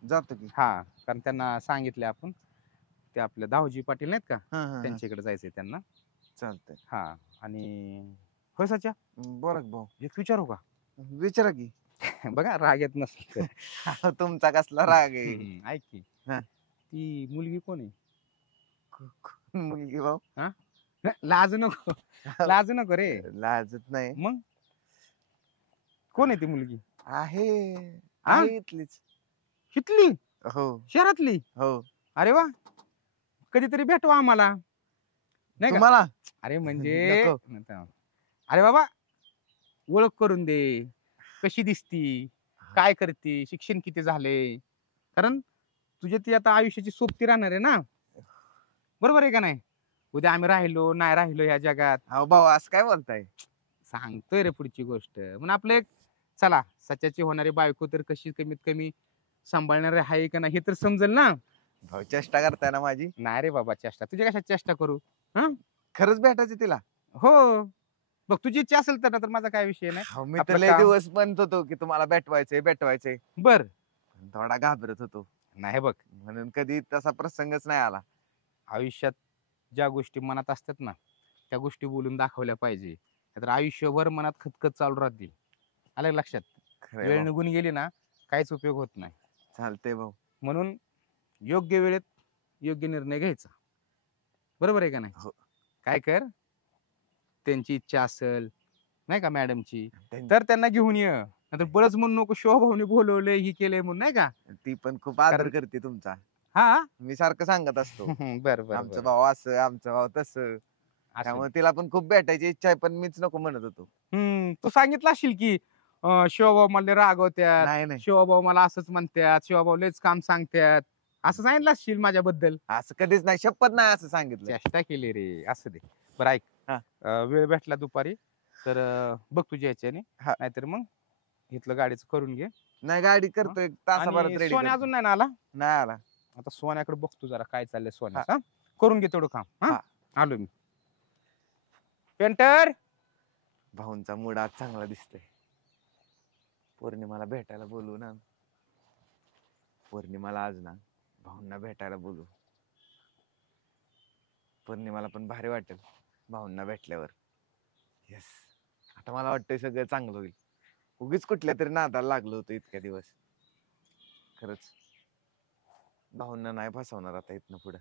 जातो की. हा कारण त्यांना सांगितले आपण, ते आपले दाहोजी पाटील नाहीत का हा. त्यांच्याकडे जायचंय त्यांना. चालतंय. हा आणि होय सच्या बोला की भाऊ. एक विचारू का? विचारा की. बघा राग येत नसेल तर. तुमचा कसला राग आहे? ऐक की ती मुलगी कोण आहे? मुलगी भाऊ? हा लाज नको, लाज नको रे. लाजत नाही. मग कोण आहे ती मुलगी? आहे इथलीच. इथली? हो. शहरातली? हो. अरे वा, कधीतरी भेटू आम्हाला. नाही का? तुम्हाला? अरे म्हणजे अरे बाबा ओळख करून दे, कशी दिसती, काय करते, शिक्षण किती झाले. कारण तुझ्या ती आता आयुष्याची सोबती राहणार आहे ना, बरोबर आहे का नाही? उद्या आम्ही राहिलो नाही राहिलो ह्या जगात. अहो भाऊ असं काय बोलताय? सांगतोय रे पुढची गोष्ट. म्हणून आपलं एक चला सच्याची होणारी बायको तर कशी कमीत कमी सांभाळणार आहे का नाही हे तर समजेल ना. भाऊ चेष्टा करताय ना माझी? नाही रे बाबा चेष्टा, तुझ्या कशा चेष्टा करू? हा खरंच भेटायचं तिला? हो बघ तुझी इच्छा असेल तर माझा काय विषय नाही. मी तर लय दिवस म्हणत होतो की तुम्हाला भेटवायचंय. बर थोडा घाबरत होतो. नाही बघ म्हणून कधी तसा प्रसंगच नाही आला. आयुष्यात ज्या गोष्टी मनात असतात ना त्या गोष्टी बोलून दाखवल्या पाहिजे, तर आयुष्यभर मनात खतखत चालू राहतील. आलं लक्षात? वेळ निघून गेली ना काहीच उपयोग होत नाही. चालतंय भाऊ. म्हणून योग्य वेळेत योग्य निर्णय घ्यायचा, बरोबर आहे का नाही? काय कर, त्यांची इच्छा असेल नाही का मॅडमची तर त्यांना घेऊन ये. नंतर बरंच म्हणून नको शोभावनी बोलवलंय ही केलंय म्हणून नाही का. ती पण खूप आदर करते तुमचा. हा मी सारखं सांगत असतो बरं आमचा भाऊ असं आमचा भाऊ तसं. त्यामुळे तिला पण खूप भेटायची इच्छा आहे, पण मीच नको म्हणत होतो. तू सांगितलं असेल की शिवभाऊ मला रागवत्यात, नाही शिवभाऊ मला असंच म्हणतात, शिवभाऊ लयच काम सांगतात, असं सांगितलं असशील माझ्याबद्दल? असं कधीच नाही, शपथ नाही असं सांगितलं. चेष्टा केली रे. असं दे बरं. ऐक वेळ भेटला दुपारी तर बघ तुझ्या ह्याच्याने, नाहीतर मग इथलं गाडीचं करून घे. नाही गाडी करतोय तासाभरात रेडी. सोन्या अजून नाही ना आला? नाही आला. आता सोन्याकडे बघतो जरा काय चाललंय सोन्याचं. करून घे तेवढं काम. हा आलो मी. पेंटर भाऊंचा मूड आज चांगला दिसतोय. पौर्णिमाला भेटायला बोलू ना. पौर्णिमाला आज ना भाऊंना भेटायला बोलू. पौर्णिमाला पण भारी वाटेल भाऊंना भेटल्यावर. येस, आता मला वाटतंय सगळं चांगलं होईल. उगीच कुठल्या तरी नादाला लागलो होतो इतक्या दिवस. खरंच भाऊंना नाही फसवणार आता इथनं पुढे.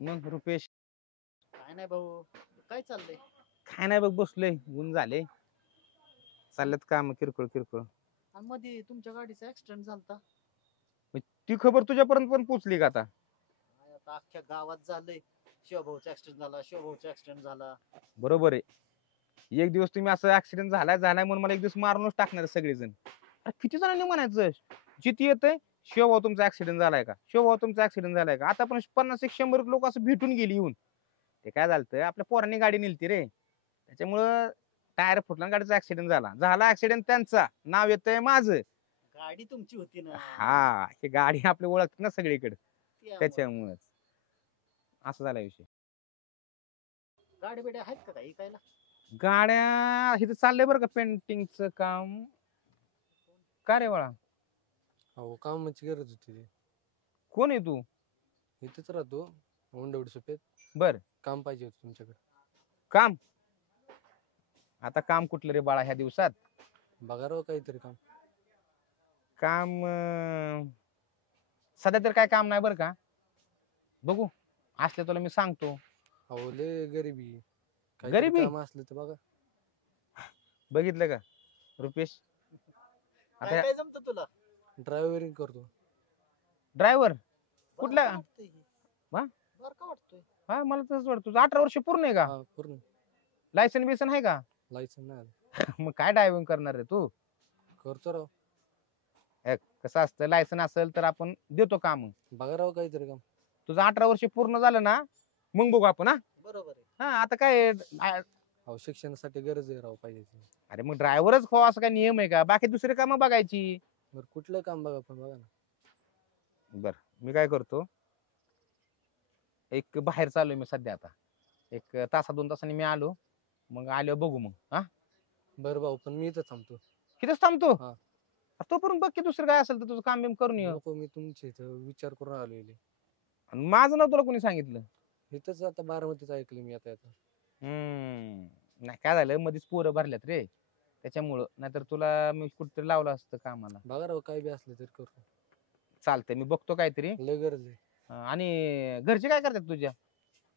मग रुपेश? काय नाही भाऊ, काय चाललंय? काय नाही बघ बसलोय, ऊन झाले. चालल्यात काम किरकोळ किरकोळ. आणि मध्ये तुमच्या गाडीचा ऍक्सिडेंट झालता. ती खबर तुझ्यापर्यंत पण पोचली का आता? काय आता अख्ख्या गावात झालंय, शिवभाऊचा ऍक्सिडेंट झाला, शिवभाऊचा ऍक्सिडेंट झाला. बरोबर आहे. एक दिवस तुम्ही असं ऍक्सिडेंट झालाय म्हणून मला एक दिवस मारूनच टाकणार सगळेजण. अरे किती जणांनी म्हणायचं जिथे येतंय शिवभाऊ तुमचा ऍक्सिडेंट झालाय का, शिवभाऊ तुमचा ऍक्सिडेंट झालाय का. आता पण 50-100 लोक असं भेटून गेली येऊन. ते काय झालं आपल्या पोरांनी गाडी नेलती रे, त्याच्यामुळं टायर फुटला, गाडीचा ऍक्सिडेंट झाला ऍक्सिडेंट त्यांचा, नाव येतंय माझं. गाडी तुमची होती ना. हा, ही गाडी आपली ओळखते ना सगळीकडे, त्याच्यामुळेच असं झाला विषय. गाडी बिड्या आहेत का काही ऐकायला? गाड्या इथं चाललंय बरं का पेंटिंगचं काम. का रे बाळा? अहो कामाची गरज होती ती. कोण आहे तू? इथेच राहतो उंडवडी सोपेत. बर, काम पाहिजे होतं तुमच्याकडे. काम? आता काम कुठलं रे बाळा ह्या दिवसात? बघा राव काहीतरी काम. काम सध्या तर काय काम नाही बरं का. बघू असले तुला मी सांगतो. अहो लय गरिबी. गरिबी? काम असलं तर बघा. बघितलं का रुपेश? काय काय जमतं तुला? ड्रायव्हरिंग करतो. ड्रायव्हर कुठला? वा? का वाटतोय? हा, मला तसंच वाटतं. तुझं 18 वर्ष पूर्ण आहे का? हा पूर्ण. लायसन बिसन आहे का? लायसन नाही. मग काय ड्रायव्हिंग करणार आहे तू? करतो राव. कसं असतं, लायसन असेल तर आपण देतो काम. बघा राव काहीतरी काम. तुझं 18 वर्ष पूर्ण झालं ना मग बघू आपण. हा बरोबर आहे. हा, आता काय अहो शिक्षणासाठी गरज आहे राव पाहिजे. अरे मग ड्रायव्हरच हो असं काय नियम आहे का? बाकी दुसरी कामं बघायची. बरं कुठलं काम बघा पण बघा ना. बर, मी काय करतो, एक बाहेर चाललोय मी सध्या. आता एक तासा 2 तासांनी मी आलो, मग आल्यावर बघू मग. हा बरं भाऊ, पण मी इथं थांबतो. कितीच थांबतो? हा. तोपर्यंत बघ की दुसरं काय असेल तर तुझं काम बिम करून ये. नको, मी तुमच्या इथं विचार करून आलोय. आणि माझं नाव तुला कोणी सांगितलं? इथंच आता बारामतीच ऐकलं मी आता. नाही काय झालं, मध्येच पोरं भरल्यात रे, त्याच्यामुळं. नाहीतर तुला मी कुठतरी लावलं असतं कामाला. बघा राव काय बी असलं तरी करतो. चालतंय, मी बघतो काहीतरी. लय गरज आहे. आणि घरचे काय करतात तुझ्या?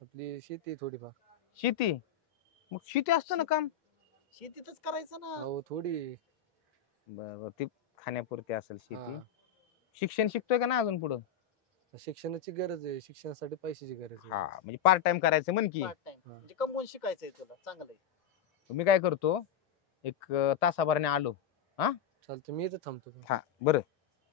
आपली शेती थोडीफार. शेती? मग शेती असतं ना काम. शेतीतच करायचं ना. हो थोडी. बरोबर, ती खाण्यापुरती असेल शेती. हा. शिक्षण शिकतोय का ना अजून पुढं? शिक्षणाची गरज आहे, शिक्षणासाठी पैशाची गरज आहे. हा, म्हणजे पार्ट टाइम करायचं म्हण की. पार्ट टाइम म्हणजे कमवून शिकायचंय तुला. चांगलंय. मी काय करतो, एक तासाभराने आलो. हा चालतं, मी इथं थांबतो. हा बरं,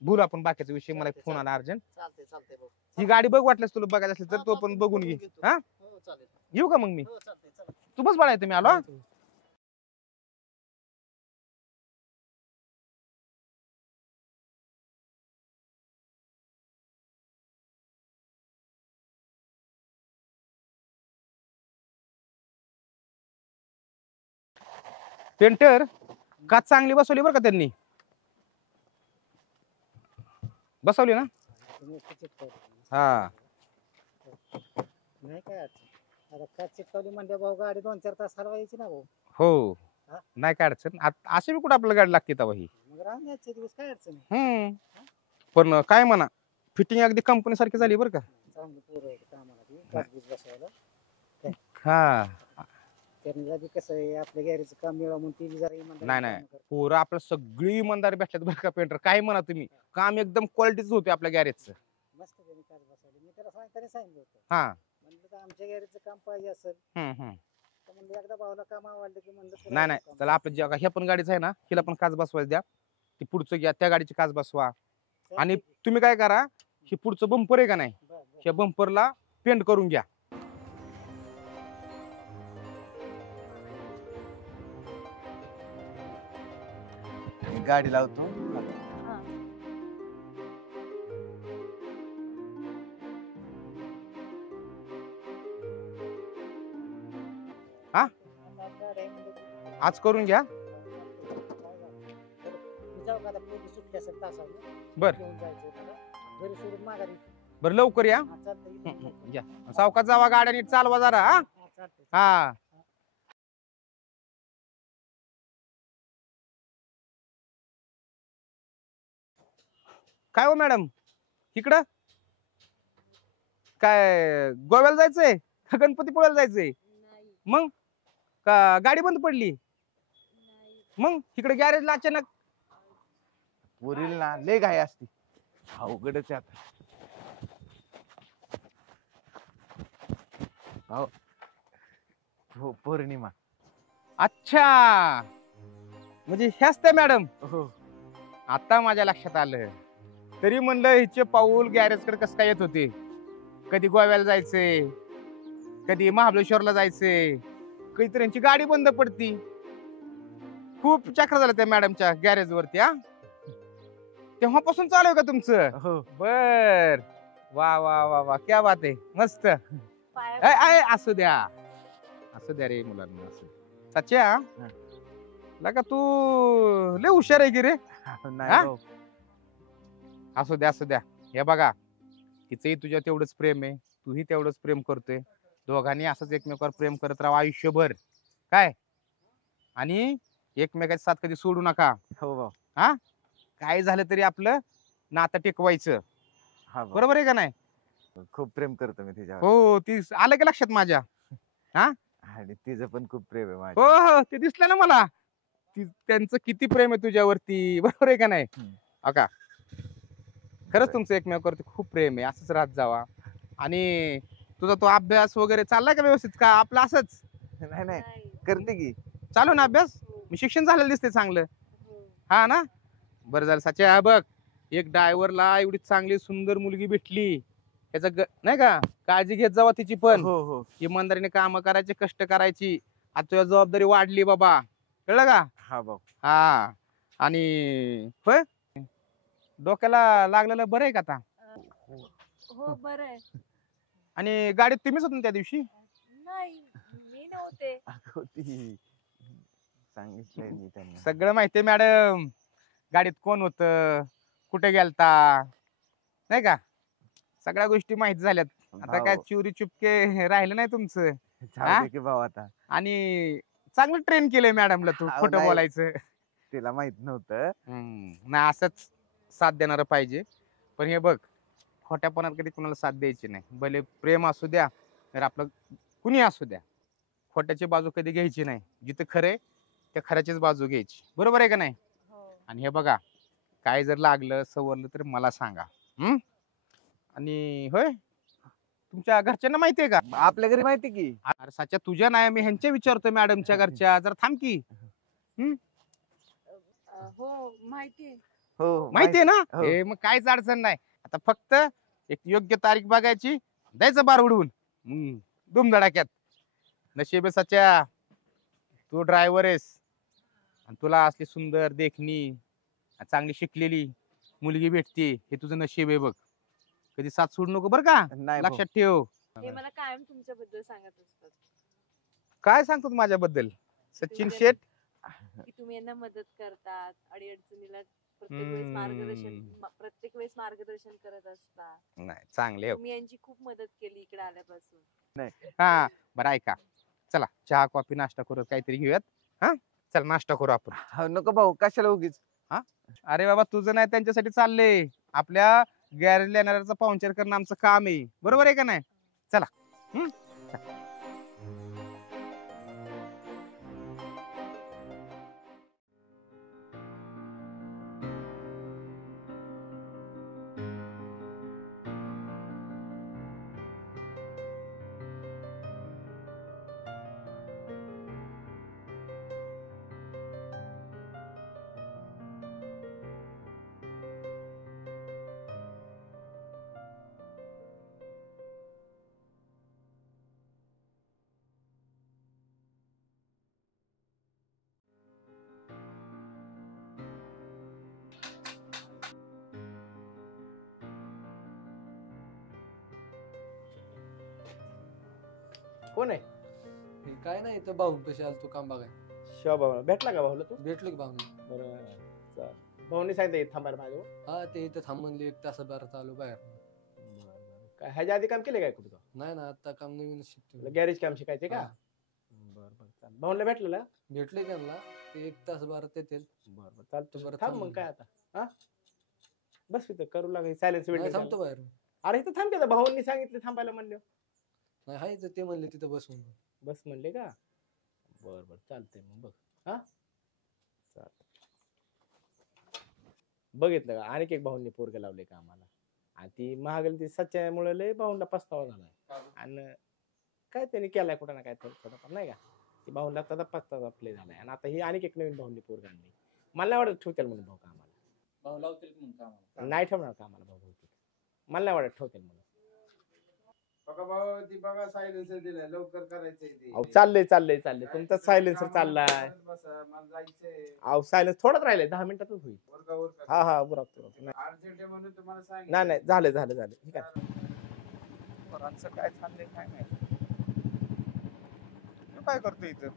बोलू आपण बाकीचा विषय. मला चालतंय, फोन आला अर्जंट. चालतंय चालतंय भाऊ. ही गाडी बघ, वाटल्यास तुला बघायचं असेल तर हा, तो चालतंय, पण मी बघून घे. घेतो. हा, हो चालेल. येऊ का मग मी? हो चालतंय. चला. तू बस बाळा, मी आलो. हा? पेंटर काच चांगली बसवली बरं का त्यांनी. बसवली ना? हा, नाही काय अडचण. आता काय चिपकवली म्हणजे भाऊ गाडी 2-4 तास हलवायची ना भाऊ. हो. हा? नाही काय अडचण. अशी बी कुठं आपल्याला गाडी लागते तेव्हा ही. मग राहून यायचे दिवस काय अडचण आहे. पण काय म्हणा, फिटिंग अगदी कंपनी सारखी झाली बरं का. चांगली पोरं आहे कामाला ती, गाडीत बसवायला. हा, त्यांना बी कसं आहे, आपल्या गॅरेजचं काम मिळावं म्हणून ती बी जरा इमानदारीने नाही नाही, कामं करतात. पोरं आपलं सगळी इमानदार भेटल्यात बरं का पेंटर. काय म्हणा तुम्ही, काम एकदम क्वालिटीच होते आपल्या गॅरेजचं. मस्त त्यांनी काच बसवली. मी त्याला सांगितलं होतं. हा. म्हणलं तर आमच्या गॅरेजचं काम पाहिजे असेल हम्म. तर म्हणलं एकदा भाऊला काम आवडलं की म्हणलं तुला नाही नाही, काम त्याला आपल्या ज्या ह्या पण गाडीच आहे ना, हिला पण काच बसवायला द्या. ती पुढचं घ्या, त्या गाडीची काच बसवा. चालतंय आणि की. तुम्ही काय करा, ही पुढचं बंपर आहे का नाही, बरं. ह्या बंपरला पेंट करून घ्या. गाडी लावतो. हा, गाडी आहे म्हणजे आज करून घ्या. मी जाऊ का आता, पोरगी सुट्टी असेल तासावर. बर घेऊन जायचं त्याला. घरी सोडून माघारी. बर, लवकर या. हा, चालतंय. या, सावकाश जावा, गाड्या नीट चालवा जरा. हा हा, चालतंय. हा. काय हो मॅडम, इकडं काय गोव्याला जायचंय का गणपतीपुळ्याला जायचंय? मग का गाडी बंद पडली? मग तिकडे गॅरेजला अचानक पोरील ना लय घाई असते. अवघडच आहे आता. हो हो, पौर्णिमा. अच्छा, म्हणजे ह्याच त्या मॅडम. हो. आता माझ्या लक्षात आलं. तरी म्हणलं हिचे पाऊल गॅरेज कडे कसं काय येत होते. कधी गोव्याला जायचंय, कधी महाबळेश्वरला जायचंय, कधीतरी यांची गाडी बंद पडती. खूप चक्र झालं त्या मॅडमच्या गॅरेज वरती. हा, तेव्हापासून चालू आहे का तुमचं? हो. बर, वा वा वा वा, क्या बात आहे, मस्त. असू द्या, असू द्या रे मुलांना, असू द्या. सच्या, लगा तू लय हुशार आहे की रे. नाही भाऊ. असू द्या, असू द्या. हे बघा, तिचंही तुझ्या तेवढंच प्रेम आहे, तूही तेवढंच प्रेम करतोय. दोघांनी असंच एकमेकावर प्रेम करत राहा आयुष्यभर. काय, आणि एकमेकाची साथ कधी सोडू नका. हो भाऊ. हा, काय झालं तरी आपलं नातं टिकवायचं. बरोबर आहे का नाही? खूप प्रेम करतो मी तिच्यावर. हो, ती आलं की लक्षात माझ्या. हा, आणि तिचं पण खूप प्रेम आहे हो माझ्या. हो, ते दिसलं ना मला. त्यांचं किती प्रेम आहे तुझ्यावरती. बरोबर आहे का नाही? का खरंच तुमचं एकमेकावरती खूप प्रेम आहे. असंच राहत जावा. आणि तुझा तो अभ्यास वगैरे चाललाय का व्यवस्थित, का आपलं असंच? नाही नाही, करते की. चालू ना अभ्यास? मी शिक्षण झालेलं दिसते चांगलं. हा ना, बरं झालं. सच्या, बघ, एक ड्रायव्हरला एवढी चांगली सुंदर मुलगी भेटली. त्याचा नाही का काळजी घेत जावा तिची पण. हो हो. इमानदारीने काम करायची, कष्ट करायची. आता तुझ्या जबाबदारी वाढली बाबा, कळलं का? हा भाऊ. हा, आणि होय, डोक्याला लागलेलं बरं आहे का आता? हो, बरं आहे. आणि गाडीत तुम्हीच होता ना त्या दिवशी? नाही, मी नव्हते. ती सांगितलंय मी त्यांना. सगळं माहितीये मॅडम. गाडीत कोण होतं, कुठे गेलता, नाही का, सगळ्या गोष्टी माहित झाल्यात. आता काय चोरी चुपके राहिलं नाही तुमचं. जाऊ दे की भाऊ आता. आणि चांगलं ट्रेन केलंय मॅडमला तू खोटं नाही. बोलायचं. तिला माहित नव्हतं. नाही, असंच साथ देणार पाहिजे. पण हे बघ, खोट्यापणात कधी कुणाला साथ द्यायची नाही. भले प्रेम असू द्या, तर आपलं कुणी असू द्या, खोट्याची बाजू कधी घ्यायची नाही. जिथं खरे त्या खऱ्याचीच बाजू घ्यायची. बरोबर आहे का नाही? आणि हे बघा, काय जर लागलं सवरलं तर मला सांगा. आणि होय, तुमच्या घरच्यांना माहितीये का? आपल्या घरी माहिती की. अरे सच्या, तुझ्या नाही, मी ह्यांच्या विचारतोय, मॅडमच्या घरच्या. जरा थांब की. हो, माहितीये. हो, माहितीये ना? हो. हे मग काहीच अडचण नाही. आता फक्त एक योग्य तारीख बघायची, द्यायचं बार उडवून धुमधडाक्यात. नशीब आहे सच्या, तू ड्रायव्हर आहेस आणि तुला असली सुंदर देखणी चांगली शिकलेली मुलगी भेटते. हे तुझं नशीब आहे बघ. कधी साथ सोडू नको बरं का, नाही लक्षात ठेव. हे मला कायम तुमच्याबद्दल सांगत असतात काय सांगतो माझ्याबद्दल? सचिन शेठ, की तुम्ही यांना मदत करतात, अडीअडचणीला प्रत्येक वेळेस मार्गदर्शन करत असता. नाही चांगले. तुम्ही यांची खूप मदत केली इकडे आल्यापासून. नाही. हा, बरं ऐका, चला चहा कॉफी नाश्ता करू, काहीतरी घेऊयात. हा, चल नाश्ता करू आपण. नको भाऊ, कशाला उगीच. हा, अरे बाबा, तुझं नाही, त्यांच्यासाठी चाललंय. आपल्या गॅरेज येणाऱ्याचा पाहुणचार करणं आमचं काम आहे. बरोबर आहे का नाही? चला. कोण आहे? हे काय नाही, इथं भाऊ कशी आलतो काम बघाय. शिवा भेटला का भाऊला तू? भेटलो की भाऊ. बरं, चल. भाऊने सांगितलं थांबायला माझ्या. हा, ते इथं थांब म्हणले, 1 तासाभरात आलो बाहेर. काय ह्याच्या आधी काम केले काय कुठं? नाही ना, आता काम नवीनच शिकतो. गॅरेज काम शिकायचे का? बरं चाल. भाऊला भेटलेला? भेटले त्यांना, ते 1 तासाभरात येतील. बरं चालतं. बरं, थांब मग काय आता. हा, बस इथं करू लागाय सायलेन्स वेळ. थांबतो बाहेर. अरे इथं थांब की, भाऊंनी सांगितलं थांबायला म्हणलं. नाही, हाय ते म्हणले तिथं बस म्हणून. बस म्हणले का? बरं चालतंय मग बघ. हा, बघितलं का आणखी एक भाऊंनी पोरगे लावले कामाला आणि ती महागली ती सच्च्यामुळे लय भाऊंना पस्तावा झालाय आणि काय त्यांनी केलाय कुठं ना काय थोडंफार नाही का ती भाऊंना त्याचा पस्तावा प्ले झालाय आणि आता ही आणखी एक नवीन भाऊंनी पोरग आणली मला नाही वाटत ठेवतील म्हणून भाऊ कामाला भाऊ लावतील म्हणून कामाला नाही ठेवणार कामाला भाऊ बहुतेक मला नाही वाटत ठेवतील म्हणून भाऊ ती बघा सायलेन्सर दिलाय लवकर करायचंय ते अहो चाललंय तुमचा सायलेन्सर चाललाय बसा मला जायचंय अहो सायलेन्स थोडंच राहिलंय 10 मिनिटातच होईल हा उरकतो अर्जंट म्हणून तुम्हाला सांगितलं नाही झालं ठीक आहे पोरांचं काय चाललंय काय नाही तू काय करतो इथं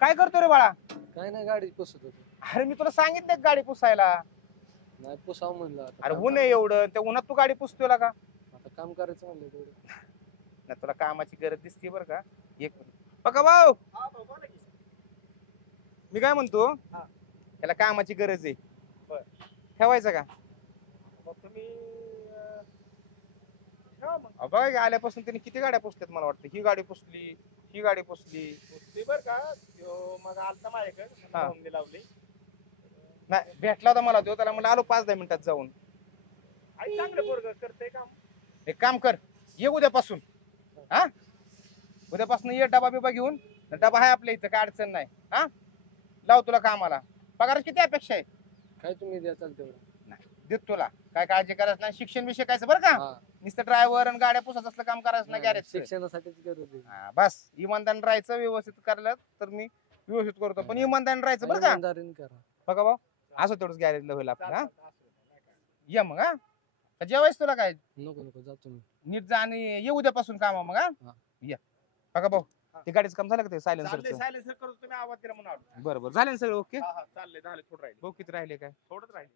काय करतो रे बाळा काय नाही गाडी पुसत होतो. अरे मी तुला सांगितलं गाडी पुसायला नाही पुसावं म्हणलं आता अरे ऊन आहे एवढं त्या उन्हात तू गाडी पुसतोय का आता काम करायचं म्हणलं तेवढं. नाही तुला कामाची गरज दिसते बरं का एक बघा भाऊ मी काय म्हणतो त्याला कामाची गरज आहे ठेवायचं का बघा आल्यापासून त्यांनी किती गाड्या पुसल्यात मला वाटतं ही गाडी पुसली बर का मग आलता माझ्याकडे लावले नाही भेटला होता मला तो त्याला म्हणलं आलो 5-10 मिनिटात जाऊन आई चांगलं पोरग करते काम एक काम कर ये उद्यापासून हा उद्यापासून ये डबा बिबा घेऊन डबा आहे आपल्या इथं काय अडचण नाही हा लाव तुला कामाला पगार किती अपेक्षा आहे काय तुम्ही द्या चालते नाही देत तुला काय काळजी करायचं नाही शिक्षण बी शिकायचं बरं का नुसतं ड्रायव्हर आणि गाड्या पुसायचं असलं काम करायचं नाही गॅरेज शिक्षणासाठीच गरज आहे. बस इमानदार राहायचं व्यवस्थित करायला तर मी व्यवस्थित करतो पण इमानदार राहायचं बरं का इमानदारीने करा. बघा भाऊ असं तेवढंच गॅरेजला होईल आपलं हा ये मग हा का जेवायच तुला काय नको जातो मी नीट जा आणि ये उद्यापासून काम मग हा या बघा भाऊ ते गाडीचं काम झालं का ते सायलेन्सरचं सायलेन्सर करतो तुम्ही आवाज दिला म्हणून आलो बरं झाले ना सगळं ओके चाललंय झालं थोडं राहिले भाऊ किती राहिले काय थोडंच राहिले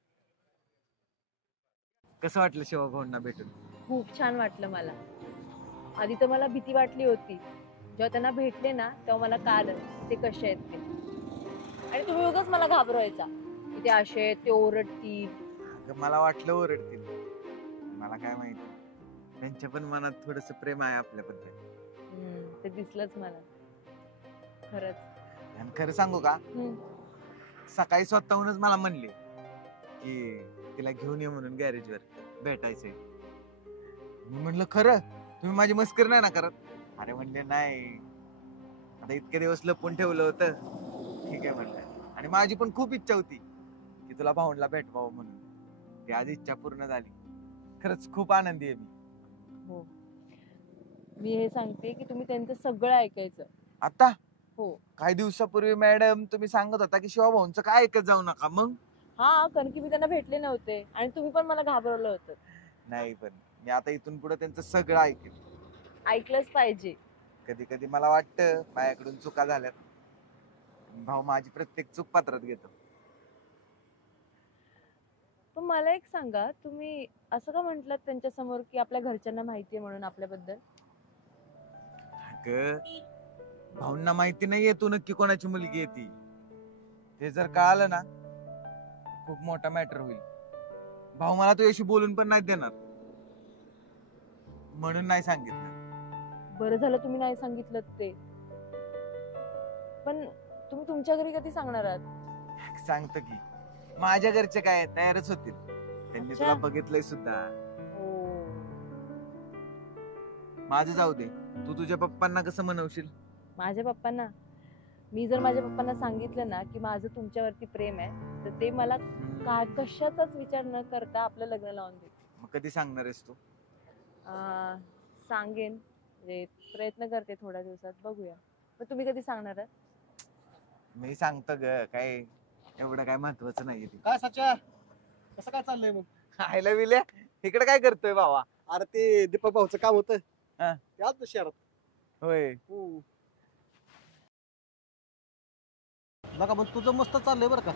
कसं वाटलं शिवभाऊंना भेटून खूप छान वाटलं मला आधी तर मला भीती वाटली होती जेव्हा त्यांना भेटले ना तेव्हा मला कळलं ते कसे आहेत ते आणि तुम्ही उगाच मला घाबरवायचा की ते असे आहेत ते ओरडतील अगं, मला वाटलं ओरडतील मला काय माहिती त्यांच्या पण मनात थोडस प्रेम आहे आपल्याबद्दल ते दिसलंच मला खरंच आणि खरं सांगू का सकाळी स्वतःहूनच मला म्हणले की तिला घेऊन ये म्हणून गॅरेजवर भेटायचंय मी म्हणलं खरं तुम्ही माझी मस्करी नाही ना करत अरे म्हणले नाही आता इतके दिवस लपून ठेवलं होतं ठीक आहे म्हणलं आणि माझी पण खूप इच्छा होती की तुला भाऊंला भेटवावं म्हणून ती आज इच्छा पूर्ण झाली खरंच खूप आनंदी आहे मी हो मी हे सांगते की तुम्ही त्यांचं सगळं ऐकायचं आता हो काही दिवसापूर्वी मॅडम तुम्ही सांगत होता की शिवभाऊंचं काय ऐकत जाऊ नका मग हा कारण की मी त्यांना भेटले नव्हते आणि तुम्ही पण मला घाबरवलं होतं नाही पण मी आता इथून पुढे त्यांचं सगळं ऐकेल ऐकलंच पाहिजे कधी कधी मला वाटतं माझ्याकडून चुका झाल्यात भाऊ माझी प्रत्येक चूक पात्रात घेतो पण मला एक सांगा तुम्ही असं का म्हंटलात त्यांच्या समोर की आपल्या घरच्यांना माहितीये म्हणून आपल्याबद्दल भाऊंना माहिती नाहीये तू नक्की कोणाची मुलगी आहे ती ते जर कळालं ना खूप मोठा मॅटर होईल भाऊ मला तुझ्याशी बोलून पण नाही देणार म्हणून नाही सांगितलं बरं झालं तुम्ही नाही सांगितलं ते पण तुम्ही तुमच्या घरी कधी सांगणार आहात सांगतो की माझ्या घरचे काय तयारच होतील त्यांनी तुला बघितलंय सुद्धा माझं जाऊ दे तू तुझ्या पप्पांना कसं म्हणवशील माझ्या पप्पांना मी जर माझ्या पप्पांना सांगितलं ना की माझं तुमच्यावरती प्रेम आहे तर ते मला कशाचाच विचार न करता आपलं लग्न लावून देतील मग कधी सांगणार आहेस तू सांगेन म्हणजे प्रयत्न करते थोड्या दिवसात बघूया मग तुम्ही कधी सांगणार आहात मी सांगतो ग काय एवढं काय महत्वाचं नाहीये ते काय सच्या कसं काय चाललंय मग आयला विल्या इकडे काय करतोय बाबा अरे ते दीपक भाऊचं काम होतं याच शहरात होय बघा मग तुझं मस्त चाललंय बरं का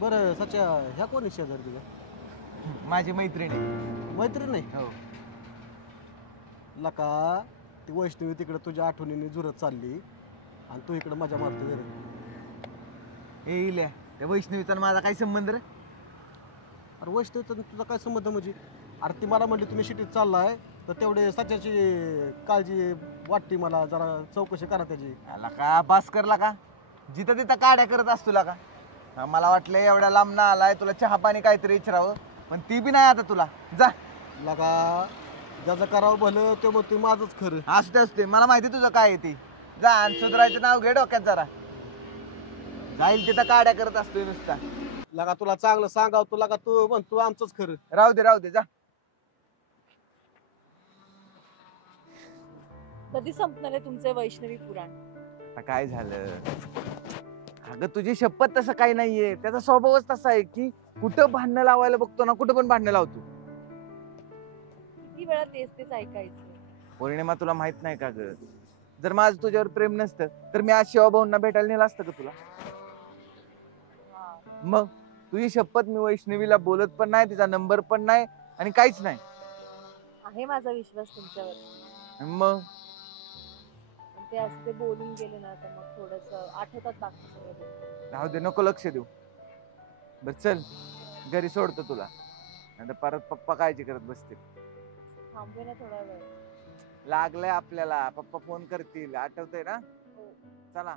बरं सच्या ह्या कोणी शेजारी तुझ्या माझी मैत्रिणी नाही हो लका ती वैष्णवी तिकडे तुझ्या आठवणीने जुरत चालली आणि तू इकडे मजा मारतो घरी येईल त्या वैष्णवीचा माझा काय संबंध रे अरे वैष्णवीचा तुझा काय संबंध म्हणजे अरे ती मला म्हणली तुम्ही शिटीत चाललाय तर तेवढे सच्याची काळजी वाटते मला, जरा चौकशी करा त्याची. आला का बास करला का, जिथं तिथं काड्या करत असतो का. मला वाटलं एवढ्या लांब ना आलाय तुला चहा पाणी काहीतरी विचारावं, पण ती बी नाही आता तुला. जा लगा, ज्याचं करावं भलं ते मग ते माझंच खरं. असते मला माहिती तुझं काय आहे ती. जा आणि सुधरायचं नाव घे डोक्यात जरा. जाईल तिथं काड्या करत असतोय नुसता. लगा तुला चांगलं सांगाव तुला का, तू म्हणतो आमचंच खरं. राहू दे जा. कधी संपणार आहे तुमचे वैष्णवी पुराण? आता काय झालं अगं, तुझी शपथ तसं काही नाहीये. त्याचा स्वभावच तसा आहे की कुठं भांडणं लावायला बघतो ना, कुठं पण भांडणं लावतो. किती वेळा तेच तेच ऐकायचं. पौर्णिमा तुला माहित नाही का ग, जर माझं तुझ्यावर प्रेम नसतं तर मी आज शिवाभाऊंना भेटायला नेलं असतं का तुला. मग तुझी शपथ, मी वैष्णवीला बोलत पण नाही, तिचा नंबर पण नाही आणि काहीच नाही. आहे माझा विश्वास तुमच्यावर. मग ते असं ते बोलून गेले ना तर मग थोडस आठवतात बाकी सगळं. राहू दे, नको लक्ष देऊ. बर चल, घरी सोडतो तुला, नाही तर परत पप्पा काळजी करत बसतील. थांबवे ना थोडा वेळ. लागलंय आपल्याला, पप्पा फोन करतील. आठवतंय ना. चला.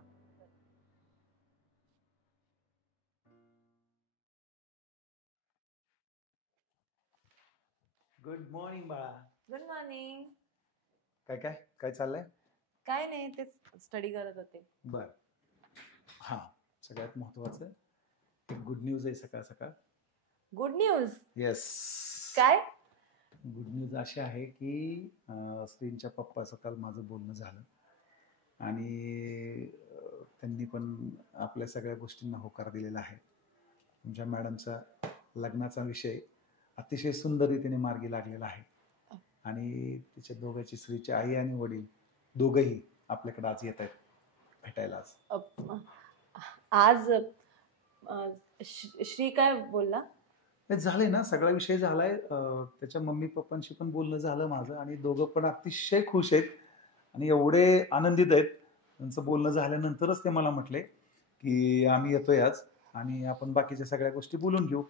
गुड मॉर्निंग बाळा. Good morning. काय काय काय चाललंय? काय नाही, तेच स्टडी करत होते. बर. हा, सगळ्यात महत्वाचं एक गुड न्यूज आहे सकाळ सकाळ. Good news? येस. काय? गुड न्यूज अशी आहे की श्रींच्या पप्पाचं काल माझं बोलणं झालं आणि त्यांनी पण आपल्या सगळ्या गोष्टींना होकार दिलेला आहे. तुमच्या मॅडमचा लग्नाचा विषय अतिशय सुंदर रीतीने मार्गी लागलेला आहे आणि तिच्या दोघांची, श्रीची आई आणि वडील दोघंही आपल्याकडे आज येत आहेत भेटायला. आज श्री काय बोलला? झालंय ना, सगळा विषय झालाय. त्याच्या मम्मी पप्पांशी पण बोलणं झालं माझं आणि दोघं पण अतिशय खुश आहेत आणि एवढे आनंदित आहेत. त्यांचं बोलणं झाल्यानंतरच ते मला म्हटले की आम्ही येतोय आज आणि आपण बाकीच्या सगळ्या गोष्टी बोलून घेऊ.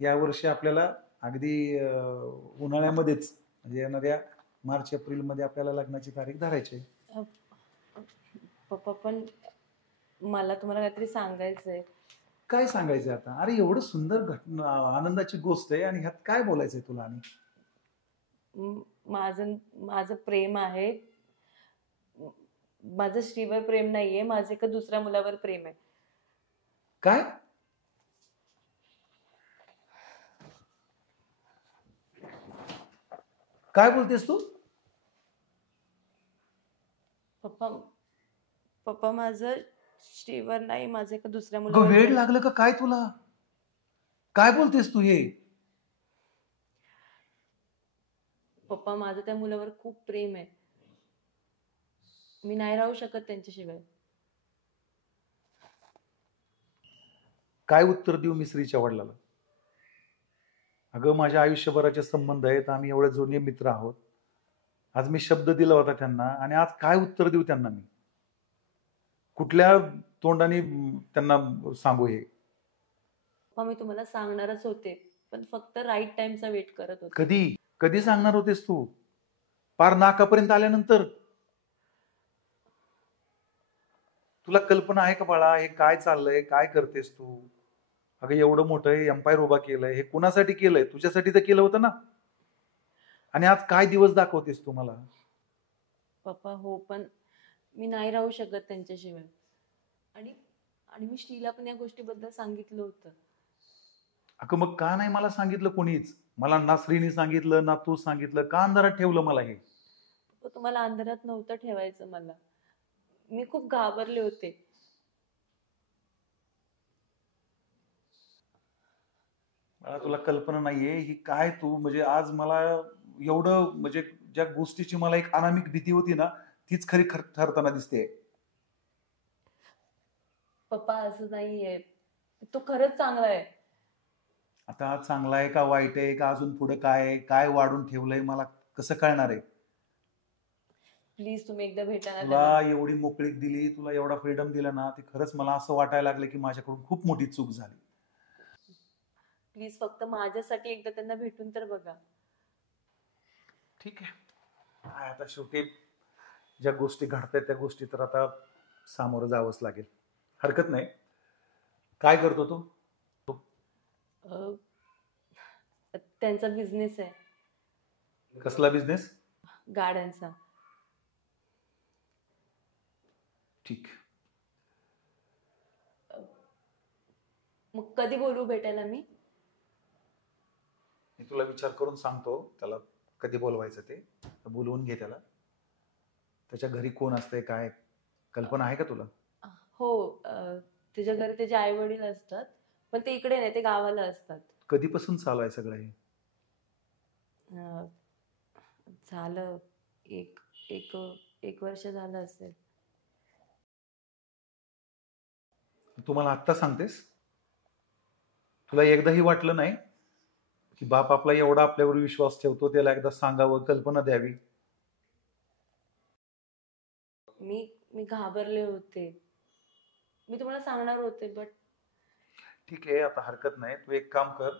यावर्षी आपल्याला अगदी उन्हाळ्यामध्येच, म्हणजे येणाऱ्या मार्च एप्रिल मध्ये आपल्याला लग्नाची तारीख धरायची. पप्पा पण मला तुम्हाला काहीतरी सांगायचंय. काय सांगायचंय आता? अरे एवढं सुंदर घटना, आनंदाची गोष्ट आहे आणि ह्यात काय बोलायचंय तुला? आणि माझं प्रेम आहे. माझं श्रीवर प्रेम नाहीये, माझं एका दुसऱ्या मुलावर प्रेम आहे. काय? काय बोलतेस तू? पप्पा माझं श्रीवर नाही, माझं एका दुसऱ्या वेळ मुलावर. लागलं का काय तुला? काय बोलतेस तू हे? पप्पा माझं त्या मुलावर खूप प्रेम आहे. मी नाही राहू शकत त्यांच्याशिवाय. काय उत्तर देऊ मी श्रीच्या वडिलाला? अगं माझ्या आयुष्यभराचे संबंध आहेत, आम्ही एवढे जुने मित्र आहोत. आज मी शब्द दिला होता त्यांना आणि आज काय उत्तर देऊ त्यांना? मी कुठल्या तोंडाने त्यांना सांगू हे? मी तुम्हाला सांगणारच होते, पण फक्त राईट टाइमचा वेट करत होते. कधी कधी सांगणार होतेस तू? पार नाकापर्यंत आल्यानंतर? तुला कल्पना आहे का बाळा हे काय चाललंय, काय करतेस तू? अगं एवढं मोठं एम्पायर उभा केलंय, हे कुणासाठी केलंय? तुझ्यासाठी तर केलं होतं ना. आणि आज काय दिवस दाखवतेस तू मला? पप्पा हो, पण मी नाही राहू शकत त्यांच्याशिवाय. आणि मी श्रीला पण या गोष्टीबद्दल सांगितलं होतं. अगं मग का नाही मला सांगितलं कोणीच? मला ना श्रीनी सांगितलं ना तू सांगितलं. का अंधारात ठेवलं मला हे? तुम्हाला अंधारात नव्हतं ठेवायचं मला. मी खूप घाबरले होते. मला तुला कल्पना नाहीये ही काय तू, म्हणजे आज मला एवढं, म्हणजे ज्या गोष्टीची मला एक अनामिक भीती होती ना तीच खरी ठरताना दिसते. पप्पा असं नाहीये, तो खरंच चांगला आहे. आता चांगला आहे का वाईट आहे का अजून पुढे काय आहे, काय वाढून ठेवलंय मला कसं कळणार आहे? प्लीज तुम्ही एकदा भेटा ना. तुला एवढी मोकळीक दिली, तुला एवढा फ्रीडम दिला ना, ते खरंच मला असं वाटायला लागलं की माझ्याकडून खूप मोठी चूक झाली. प्लीज फक्त माझ्यासाठी एकदा त्यांना भेटून तर बघा. ठीक आहे. काय आता शेवटी ज्या गोष्टी घडतायत त्या गोष्टी तर आता सामोरं जावंच लागेल. हरकत नाही. काय करतो तू? त्यांचा बिझनेस आहे. कसला बिझनेस? गाड्यांचा. ठीक. मग कधी बोलू भेटायला मी? मी तुला विचार करून सांगतो त्याला कधी बोलवायचं ते. बोलवून घे त्याला. त्याच्या घरी कोण असते काय कल्पना आहे का तुला? हो, त्याच्या घरी त्याचे आई वडील असतात, पण ते इकडे नाही, ते गावाला असतात. कधीपासून चालू आहे सगळं हे? झालं एक एक एक वर्ष झालं असेल. तुम्हाला आत्ता सांगतेस? तुला एकदाही वाटलं नाही की बाप आपला एवढा आपल्यावर विश्वास ठेवतो त्याला एकदा सांगावं, कल्पना द्यावी? मी घाबरले होते. मी तुम्हाला सांगणार होते, बट ठीक आहे, आता हरकत नाही. तू एक काम कर,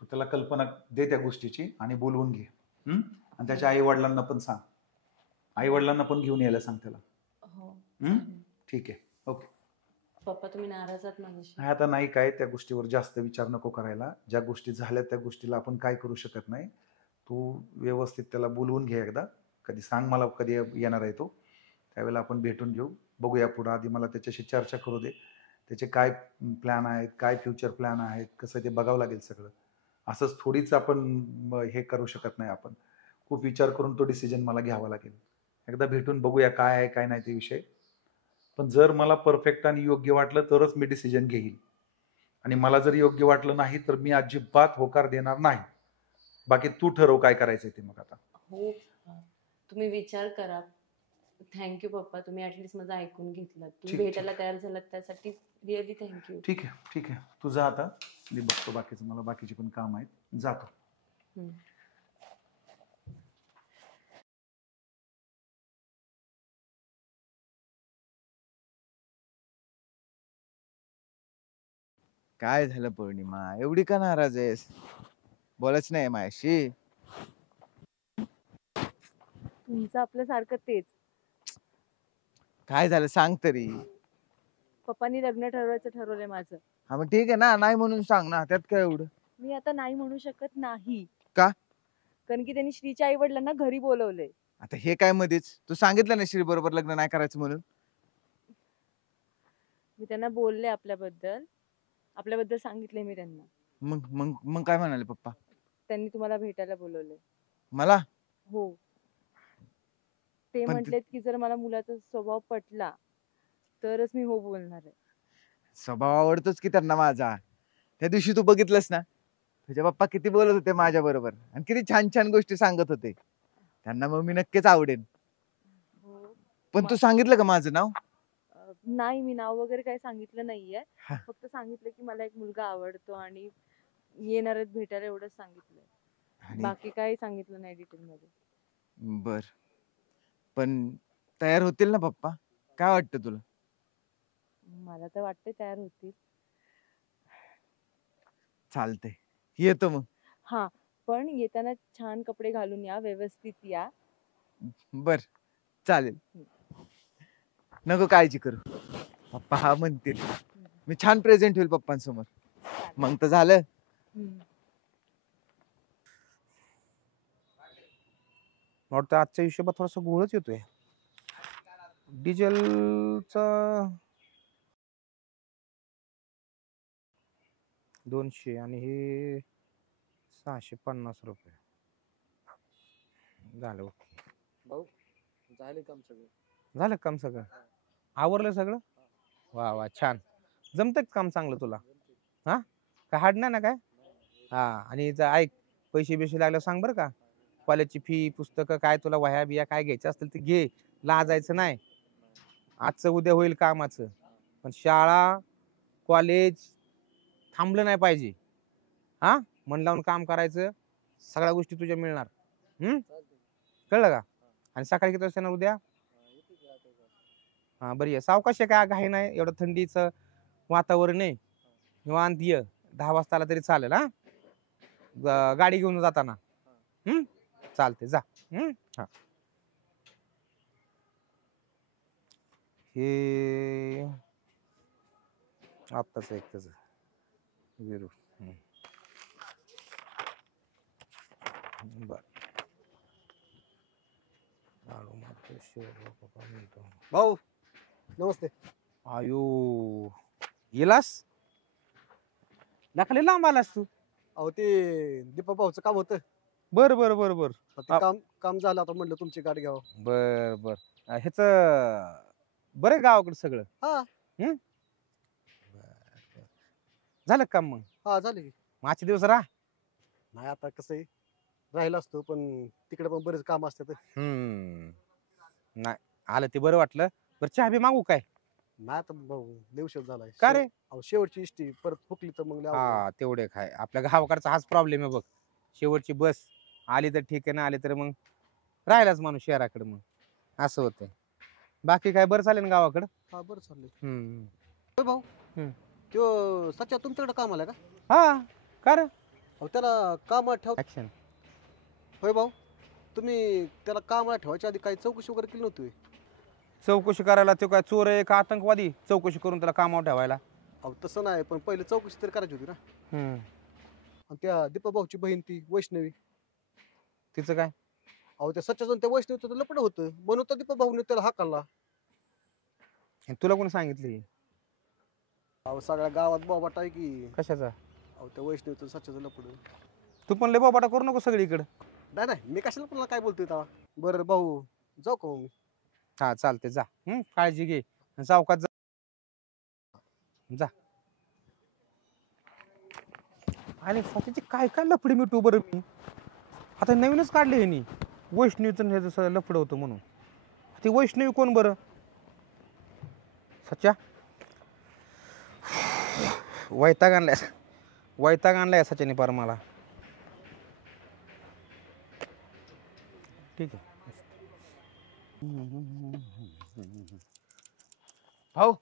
तू त्याला कल्पना दे त्या गोष्टीची आणि बोलवून घे. आणि त्याच्या आई वडिलांना पण सांग. आई वडिलांना पण घेऊन यायला सांग त्याला. हो. ठीक आहे. ओके. पप्पा तुम्ही नाराज आहात माझ्याशी? आता नाही काय, त्या गोष्टीवर जास्त विचार नको करायला. ज्या गोष्टी झाल्या त्या गोष्टीला आपण काय करू शकत नाही. तू व्यवस्थित त्याला बोलवून घे एकदा. कधी सांग मला कधी येणार आहे तो. त्यावेळेला आपण भेटून घेऊ, बघूया पुढं. आधी मला त्याच्याशी चर्चा करू दे. त्याचे काय प्लॅन आहेत, काय फ्युचर प्लॅन आहेत, कसं ते बघावं लागेल सगळं. असंच थोडीच आपण हे करू शकत नाही. आपण खूप विचार करून तो डिसिजन मला घ्यावा लागेल. एकदा भेटून बघूया काय आहे काय नाही ते विषय. पण जर मला परफेक्ट आणि योग्य वाटलं तरच मी डिसिजन घेईल. आणि मला जर योग्य वाटलं नाही तर मी अजिबात होकार देणार नाही. बाकी तू ठरव काय करायचंय ते. मग आता हो, तुम्ही विचार करा. थँक्यू पप्पा, तुम्ही ऍटलीस्ट माझं ऐकून घेतलं. तुम्ही ठीक, भेटायला तयार झालात त्यासाठी रिअली थँक्यू. ठीक आहे. ठीक आहे, तू जा आता. मी बघतो बाकीचं, मला बाकीचे पण काम आहेत. जातो. काय झालं पौर्णिमा, एवढी का नाराज आहेस? बोलच नाही माझ्याशी? तुमचं आपल्यासारखं तेच. काय झालं सांग तरी. पप्पांनी लग्न ठरवायचं ठरवलंय माझं. हा मग ठीक आहे ना, नाही म्हणून सांग ना, त्यात काय एवढं. मी आता नाही म्हणू शकत नाही. का? कारण की त्यांनी श्रीच्या आई वडिलांना घरी बोलवलंय. आता हे काय मध्येच? तू सांगितलं ना श्री बरोबर लग्न नाही करायचं म्हणून. मी त्यांना बोलले आपल्याबद्दल सांगितले मी त्यांना. मग मग मग काय म्हणाले पप्पा? त्यांनी तुम्हाला भेटायला बोलवलंय. मला? हो. ते पण म्हटलेत की जर मला मुलाचा स्वभाव पटला तरच मी हो बोलणार आहे. स्वभाव आवडतोच की त्यांना माझा. त्या दिवशी तू बघितलंस ना, तुझे पप्पा किती बोलत होते माझ्या बरोबर आणि किती छान छान गोष्टी सांगत होते. त्यांना मग मी नक्कीच आवडेन. पण तू सांगितलं का माझं नाव? नाही, मी नाव वगैरे काही सांगितलं नाहीये. फक्त सांगितलं की मला एक मुलगा आवडतो आणि येणार आहेत भेटायला, एवढंच सांगितलंय. बाकी काही सांगितलं नाही डिटेल मध्ये. बर, पण तयार होतील ना पप्पा? काय वाटतं तुला? मला तर वाटतंय तयार होतील. चालतंय, येतो मग. हा, पण येताना छान कपडे घालून या, व्यवस्थित या. बर, चालेल. नको काळजी करू, पप्पा हा म्हणतील. मी छान प्रेझेंट होईल पप्पांसमोर. मग तर झालं. वाटतं आजच्या हिशोबात थोडासा गोळच येतोय. डिझेलचा 200 आणि हे 650 रुपये झालं. भाऊ झाले काम सगळं? झालं काम सगळं, आवरलं सगळं. वा वा, छान. जमतंय काम चांगलं तुला? हा, काय हाड नाही ना काय? हा, आणि ऐक, पैसे बिशे लागले सांग बरं का. कॉलेजची फी, पुस्तकं, काय तुला वह्या बिया काय घ्यायचं असतील ते घे. लाजायचं नाही. आजचं उद्या होईल कामाचं, पण शाळा कॉलेज थांबलं नाही पाहिजे. हा, मन लावून काम करायचं, सगळ्या गोष्टी तुझ्या मिळणार. कळलं का? आणि सकाळी किती वाजता येणार उद्या? हा, बरी आहे. सावकाश काय घाई नाही, एवढं थंडीचं वातावरण आहे. निवांत ये. 10 वाजता आला तरी चालेल. हा, गाडी घेऊन जाताना चालते जा. हा. हे आत्ताच एक त्याच विरू. बर भाऊ नमस्ते. आयो येलास दाखले लांब आलास तू. अहो ते दीपक भाऊचं काम होतं. बर बर बर बर ते काम झालं आता म्हणलं तुमची गाडी घ्यावं. बर बर ह्याच बरं गावाकडे सगळं. हा झालं काम मग. हा झाले की. आजचे दिवस राहा. नाही आता कसं आहे राहिला असतो पण तिकडे पण बरेच काम असतात. नाही आलं ते बरं वाटलं. बरं चहा बी मागू काय? नाही आता भाऊ दिवस झालाय. का रे? अहो शेवटची इष्टी परत फुकली तर मग लय अवघड. हा तेवढे काय आपल्या गावाकडचा हाच प्रॉब्लेम आहे बघ. शेवटची बस आली तर ठीक आहे ना आली तर मग राहिलाच माणूस शहराकडे मग असं होतंय. बाकी काय बरं चालेल ना गावाकडं? हा बरं चाललंय. भाऊ तो सच्चा तुमच्याकडे काम आलाय का? हा का रे? अहो त्याला कामात ठेव. ऍक्शन. होय भाऊ तुम्ही त्याला कामात ठेवायच्या आधी काही चौकशी वगैरे केली नव्हती? चौकशी करायला तो काय चोर आहे का आतंकवादी? चौकशी करून त्याला कामावर ठेवायला. अहो तसं नाही पण पहिले चौकशी तरी करायची होती ना. आणि त्या दीपक भाऊची बहीण ती वैष्णवी तिचं काय? अहो त्या सच्चा त्या वैष्णवीचं लपड होतं म्हणून तर दीपक भाऊने त्याला हाकलला. तुला कोणी सांगितली? अहो सगळ्या गावात बोबाटा आहे की. कशाचा? अहो त्या वैष्णवीचं सच्चाचं लपड. तू पण लय बोबाटा करू नको सगळीकडे. नाही नाही मी कशाला पण काय बोलतोय तेव्हा. बरं भाऊ जाऊ का मग? हा चालते जा. काळजी घे सावकात जा. जा. आणि स्वतःची काय काय लफडी मिटू बरं मी. आता नवीनच काढले ह्यानी वैष्णवीचं हे जसं लफड होतं म्हणून. ती वैष्णवी कोण बरं? सच्चा वैताग आणलाय सच्याने पार मला. ठीक आहे. भाऊ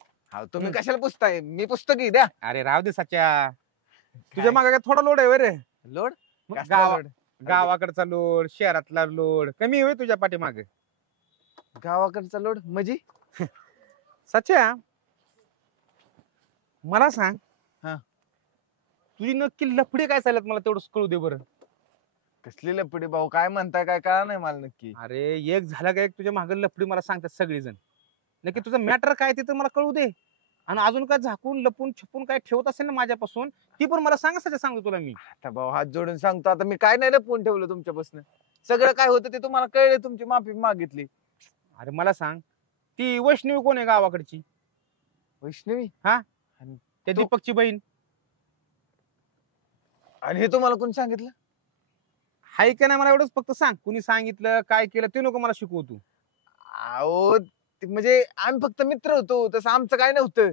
तुम्ही कशाला पुसताय? मी पुसतो की द्या. अरे राव दे सच्या. तुझ्या मागे काय थोडा लोड आहे वरे? लोड गावाकडचा लोड शहरातला लोड कमी होय तुझ्या पाठीमागे? गावाकडचा लोड म्हणजे सच्या मला सांग. हा तुझी नक्की लफडी काय चालत मला तेवढं कळू दे बरं. कसली लफडी भाऊ? काय म्हणताय काय कळा नाही मला नक्की. अरे एक झाला का एक तुझ्या मागे लफडी मला सांगतात सगळेजण. नक्की तुझं मॅटर काय ते तर मला कळू दे. आणि अजून काय झाकून लपून छपून काय ठेवत असेल ना माझ्यापासून ती पण मला सांगतो तुला मी. आता भाऊ हात जोडून सांगतो आता मी काय नाही लपवून ठेवलं तुमच्यापासून. सगळं काय होतं ते तुम्हाला कळलं. तुमची माफी मागितली. अरे मला सांग ती वैष्णवी कोण आहे गावाकडची? वैष्णवी? हा त्या दीपकची बहीण. आणि हे तुम्हाला कोणी सांगितलं? हाय का नाही मला एवढंच फक्त सांग. कुणी सांगितलं काय केलं ते नको मला शिकवू तू. अहो म्हणजे आम्ही फक्त मित्र होतो तसं आमचं काय नव्हतं.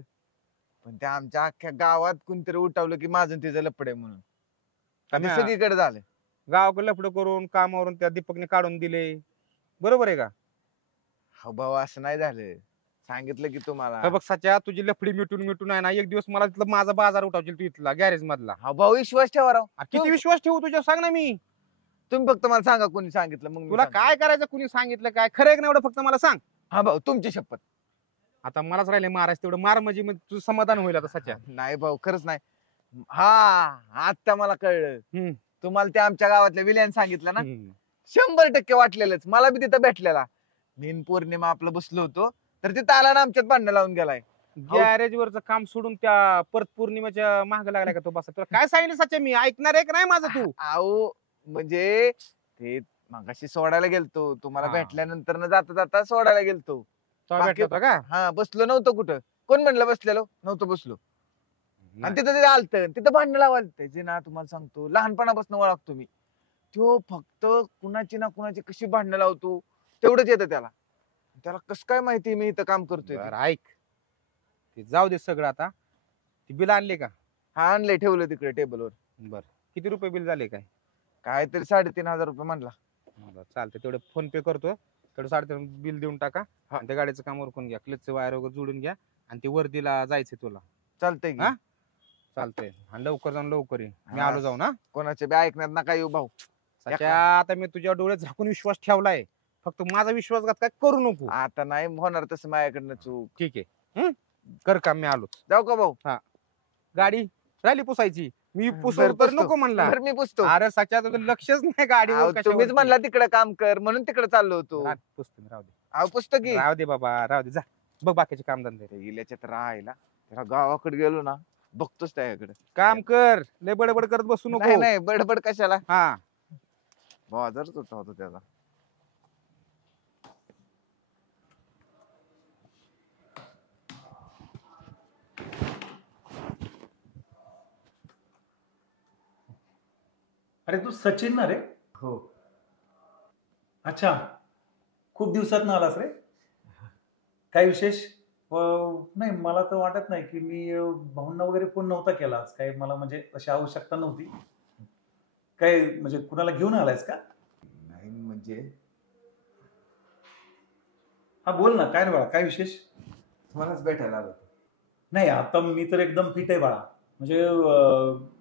पण त्या आमच्या अख्ख्या गावात कोणतरी उठवलं की माझं तिचं लपड आहे म्हणून. सगळीकडे झालं. गावाकडे लफड करून कामावरून त्या दीपकने काढून दिले. बरोबर आहे का? हो भाऊ असं नाही झालं. सांगितलं की तुम्हाला. बघ सच्या तुझी लफडी मिटून आहे ना एक दिवस मला तिथला माझा बाजार उठवशील तू इथला गॅरेज मधला. हा भाऊ विश्वास ठेवा राव. किती विश्वास ठेवू तुझ्या सांग ना मी. तुम्ही फक्त मला सांगा कोणी सांगितलं मग तुला काय करायचं कुणी सांगितलं काय खरं आहे का एवढं फक्त मला सांग. हा भाऊ तुमची शपथ. आता मलाच राहिले महाराज तेवढं मार म्हणजे तुझं समाधान होईल आता सच्या. नाही भाऊ खरंच नाही. हा आता मला कळलं. तुम्हाला ते आमच्या गावातल्या विल्यान सांगितलं ना 100% वाटलेलंच. मला बी तिथं भेटलेला. मीन पौर्णिमा आपलं बसलो होतो तर तिथं आला ना आमच्यात भांडण लावून गेलाय. गॅरेज वरचं काम सोडून त्या परत पौर्णिमेच्या माग लागलाय का तो बसा? तुला काय सांगितलं सच्या मी ऐकणार आहे का नाही माझं तू? अहो म्हणजे ते मगाशी सोडायला गेलतो. तुम्हाला भेटल्यानंतर न जाता जाता सोडायला गेलतो. का? हा बसलो नव्हतो कुठं. कोण म्हणलं बसलेलो? नव्हतो बसलो. आणि तिथं आलत तिथं भांडण लावाल त्याचे ना तुम्हाला सांगतो लहानपणापासून ओळखतो मी. तो फक्त कुणाची ना कुणाची कशी भांडणं लावतो तेवढंच येतं त्याला. त्याला कसं काय माहिती मी इथं काम करतोय. ऐक ते जाऊ दे सगळं आता. ती बिल आणले का? हा आणले ठेवलं तिकडे टेबलवर. बर किती रुपये बिल झाले काय? काय तरी 3,500 रुपये म्हणला. चालतंय तेवढे फोन पे करतो. तेवढं 3,500 बिल देऊन टाका. आणि त्या गाडीचं काम उरकून घ्या. क्लचचे वायर वगैरे जोडून घ्या. आणि ते वर्दीला जायचंय तुला. चालतंय हा चालतंय. आणि लवकर जाऊन लवकर ये. मी आलो जाऊन. हा कोणाचे बी ऐकण्यात नका येऊ भाऊ. सच्या आता मी तुझ्या डोळ्यात झाकून विश्वास ठेवलाय, फक्त माझा विश्वासघात काय करू नको. आता नाही होणार तसं माझ्याकडनं चूक. ठीक आहे, कर काम, मी आलो. जाऊ का भाऊ? हा, गाडी राहिली पुसायची, मी बरं, पुसव तर पुसतो. नको म्हणला. बरं, मी पुसतो. अरे सच्या तुझं लक्षच नाही गाडीवर. अहो, तुम्हीच म्हणला तिकडे काम कर म्हणून तिकडे चाललो होतो. पुसतो मी, राहू दे. अहो पुस्तक की राहू दे बाबा, राहू दे, जा बघ बाकीचे काम धंदे. इल्याच्यात राहायला त्याला गावाकडे गेलो ना बघतोच त्याकडे. काम कर, लय बडबड करत बसू नको. नाही नाही बडबड कशाला. हा, बाजारच होता होता त्याला. अरे तू सचिन ना रे? हो. अच्छा, खूप दिवसात ना आलास रे? काय विशेष? नाही, मला तर वाटत नाही की मी भाऊंना वगैरे फोन नव्हता केला आज. काय मला म्हणजे अशी आवश्यकता नव्हती. काय म्हणजे कुणाला घेऊन आलायस का? नाही म्हणजे हा बोल ना, काय रे बाळा, काय विशेष? तुम्हालाच भेटायला आलो. नाही, आता मी तर एकदम फिट आहे बाळा. म्हणजे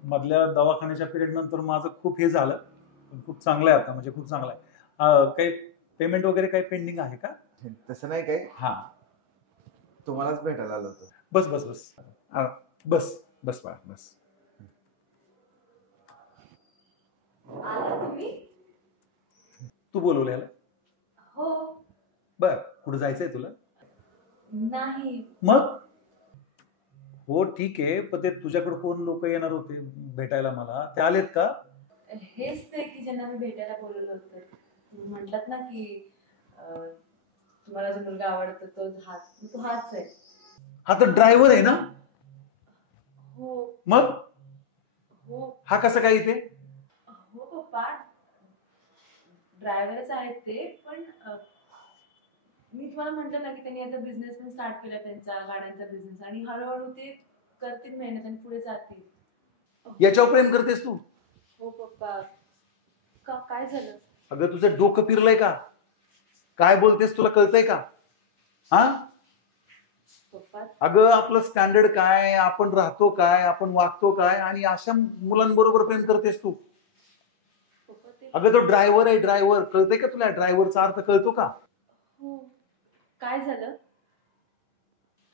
मधल्या दवाखान्याच्या पिरियड नंतर माझं खूप हे झालं, खूप चांगलं आहे आता, म्हणजे खूप चांगलं आहे. काही पेमेंट वगैरे काही पेंडिंग आहे का? तसं नाही काय, हा, तुम्हालाच भेटायला आलो होतो. बस बस बस बस बस बाळा बस. तू बोलवले याला? हो. बर, कुठं जायचंय तुला? नाही. मग हो ठीक आहे, पण ते तुझ्याकडे कोण लोक येणार होते भेटायला मला, ते आलेत का? हेच ते की ज्यांना मी भेटायला बोलवलं होतं. तुम्ही म्हटलात ना की तुम्हाला जो मुलगा आवडतो तो हाच आहे. हा तर ड्रायव्हर आहे ना? हो. मग हो. हा कसा काय इथे? हो पप्पा, ड्रायव्हरच आहेत ते, पण मी तुम्हाला म्हटलं ना की त्यांनी आता बिझनेस पण स्टार्ट केला, त्यांचा गाड्यांचा बिझनेस, आणि हळूहळू ते करतील मेहनत आणि पुढे जातील. याच्यावर प्रेम करतेस तू? हो पप्पा. काय झालं? अगं तुझं डोकं फिरलंय का? काय बोलतेस, तुला कळतंय का? हा पप्पा, अगं आपलं स्टँडर्ड काय, आपण राहतो काय, आपण वागतो काय, आणि अशा मुलांबरोबर प्रेम करतेस तू? अगं तो ड्रायव्हर आहे, ड्रायव्हर. कळतंय का तुला? ड्रायव्हरचा अर्थ कळतो का? हो. काय झालं?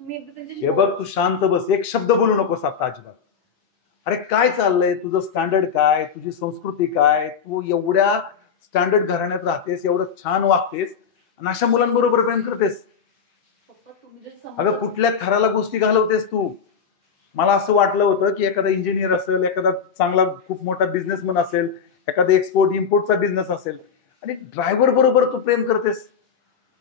तुम्ही एकदा त्यांच्याशी हे बघ, तू शांत बस, एक शब्द बोलू नकोस आता अजिबात. अरे काय चाललंय तुझं? स्टँडर्ड काय, तुझी संस्कृती काय? तू एवढ्या स्टँडर्ड घराण्यात राहतेस, एवढं छान वागतेस, आणि अशा मुलांबरोबर प्रेम करतेस? पप्पा, तुम्ही जर अगं कुठल्या थराला गोष्टी घालवतेस तू? मला असं वाटलं होतं की एखादा इंजिनियर असेल, एखादा चांगला खूप मोठा बिझनेसमन असेल, एखादा एक्सपोर्ट इम्पोर्टचा बिझनेस असेल, आणि ड्रायव्हर बरोबर तू प्रेम करतेस.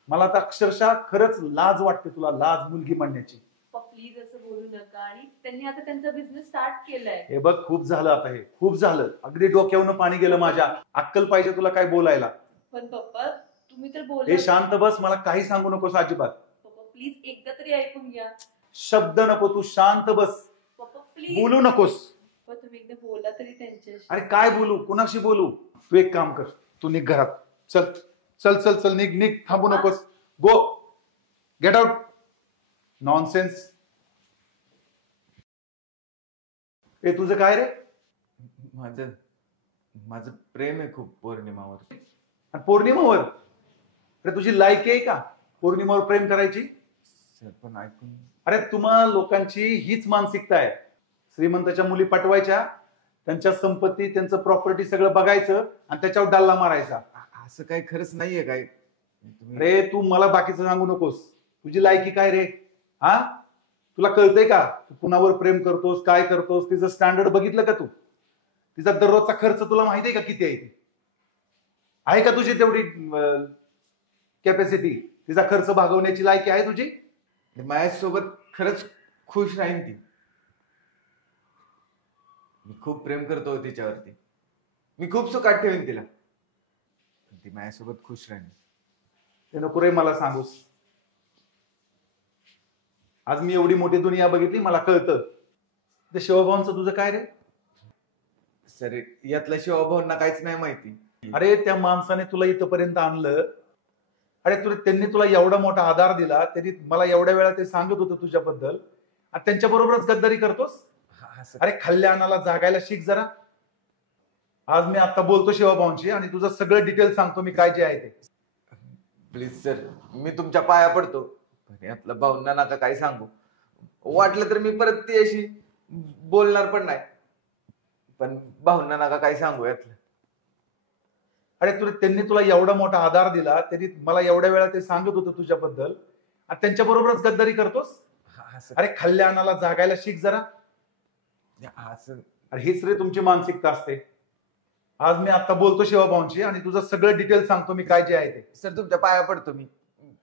मला तर अक्षरशः खरंच लाज वाटते तुला, लाज मुलगी म्हणण्याची. प्लीज असं बोलू नका. आणि त्यांनी आता त्यांचा बिझनेस स्टार्ट केलाय. हे बघ, खूप झालं आता, हे खूप झालं. अगदी डोक्यावरून पाणी गेलं माझ्या. अक्कल पाहिजे तुला काय बोलायला. पण पप्पा, तुम्ही तर बोला. हे शांत बस, मला काही सांगू नकोस अजिबात. पप्पा प्लीज एकदा तरी ऐकून घ्या. शब्द नको, तू शांत बस, पप्पा प्लीज. बोलू नकोस. पप्पा तुम्ही एकदा बोला तरी त्यांच्याशी. अरे काय बोलू, कुणाशी बोलू? तू एक काम कर, तू निघ घरात. चल चल चल चल, निघ निघ, थांबू नकोस. गो, गेट आउट. नॉनसेन्स. हे तुझं काय रे? माझं प्रेम आहे खूप पौर्णिमावर. पौर्णिमावर? अरे तुझी लायकी आहे का पौर्णिमावर प्रेम करायची? पण ऐकून, अरे तुम्हा लोकांची हीच मानसिकता आहे. श्रीमंताच्या मुली पटवायच्या, त्यांच्या संपत्ती, त्यांचं प्रॉपर्टी सगळं बघायचं, आणि त्याच्यावर डाल्ला मारायचा. असं काही खरंच नाहीये काय. रे तू मला बाकीचं सांगू नकोस. तुझी लायकी काय रे? हा, तुला कळतंय का तू कुणावर प्रेम करतोस, काय करतोस? तिचं स्टँडर्ड बघितलं का तू? तिचा दररोजचा खर्च तुला माहितीये का किती आहे? आहे का तुझी तेवढी कॅपॅसिटी? तिचा खर्च भागवण्याची लायकी आहे तुझी? माझ्यासोबत खरंच खुश राहीन ती. मी खूप प्रेम करतो तिच्यावरती. मी खूप सुखात ठेवीन तिला. ती माझ्यासोबत खुश राहीन. ते नको रे मला सांगूस. आज मी एवढी मोठी दुनिया बघितली, मला कळतं. ते शिवभावांचं तुझं काय रे? सर, यातल्या शिवभावांना काहीच नाही माहिती. अरे त्या माणसाने तुला इथपर्यंत आणलं. अरे त्यांनी तुला एवढा मोठा आधार दिला, त्यांनी मला एवढ्या वेळा ते सांगत होतं तुझ्याबद्दल, आणि त्यांच्या बरोबरच गद्दारी करतोस? अरे खाल्ल्या अन्नाला जागायला शिक जरा. आज मी आता बोलतो शिवाभाऊंशी आणि तुझं सगळं डिटेल सांगतो मी काय जे आहे ते. प्लीज सर, मी तुमच्या पाया पडतो, पण यातलं भाऊंना नका काही सांगू. वाटलं तर मी परत ती अशी बोलणार पण नाही, पण भाऊंना नका काही सांगू यातलं. अरे त्यांनी तुला एवढा मोठा आधार दिला, त्यांनी मला एवढ्या वेळा ते सांगत होतं तुझ्याबद्दल, आणि त्यांच्या बरोबरच गद्दारी करतोस. अरे खाल्ल्या अन्नाला जागायला शिक जरा. अरे हीच रे तुमची मानसिकता असते. आज मी आता बोलतो शिवाभाऊंशी आणि तुझं सगळं डिटेल सांगतो मी काय जे आहे ते. सर तुमच्या पाया पडतो मी,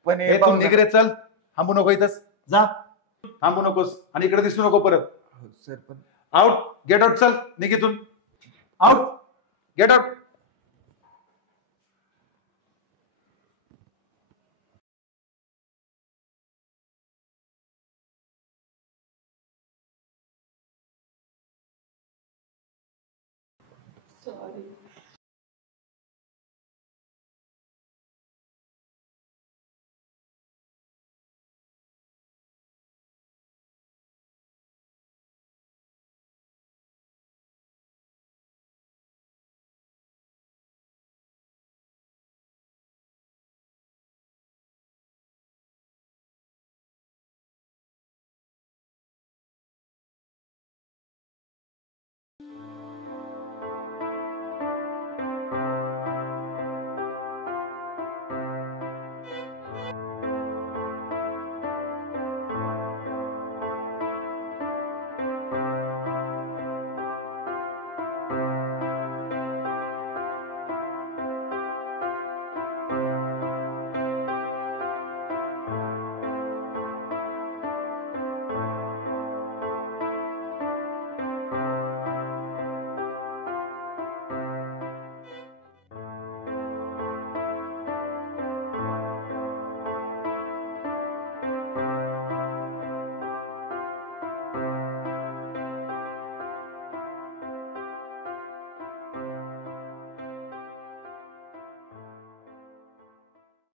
पण हे तू निघ रे, चल. थांबू नको इथंच, जा. थांबू नकोस आणि इकडे दिसू नको परत. सर पण आउट, गेट आउट, चल निघितून. Out, get out. सॉरी.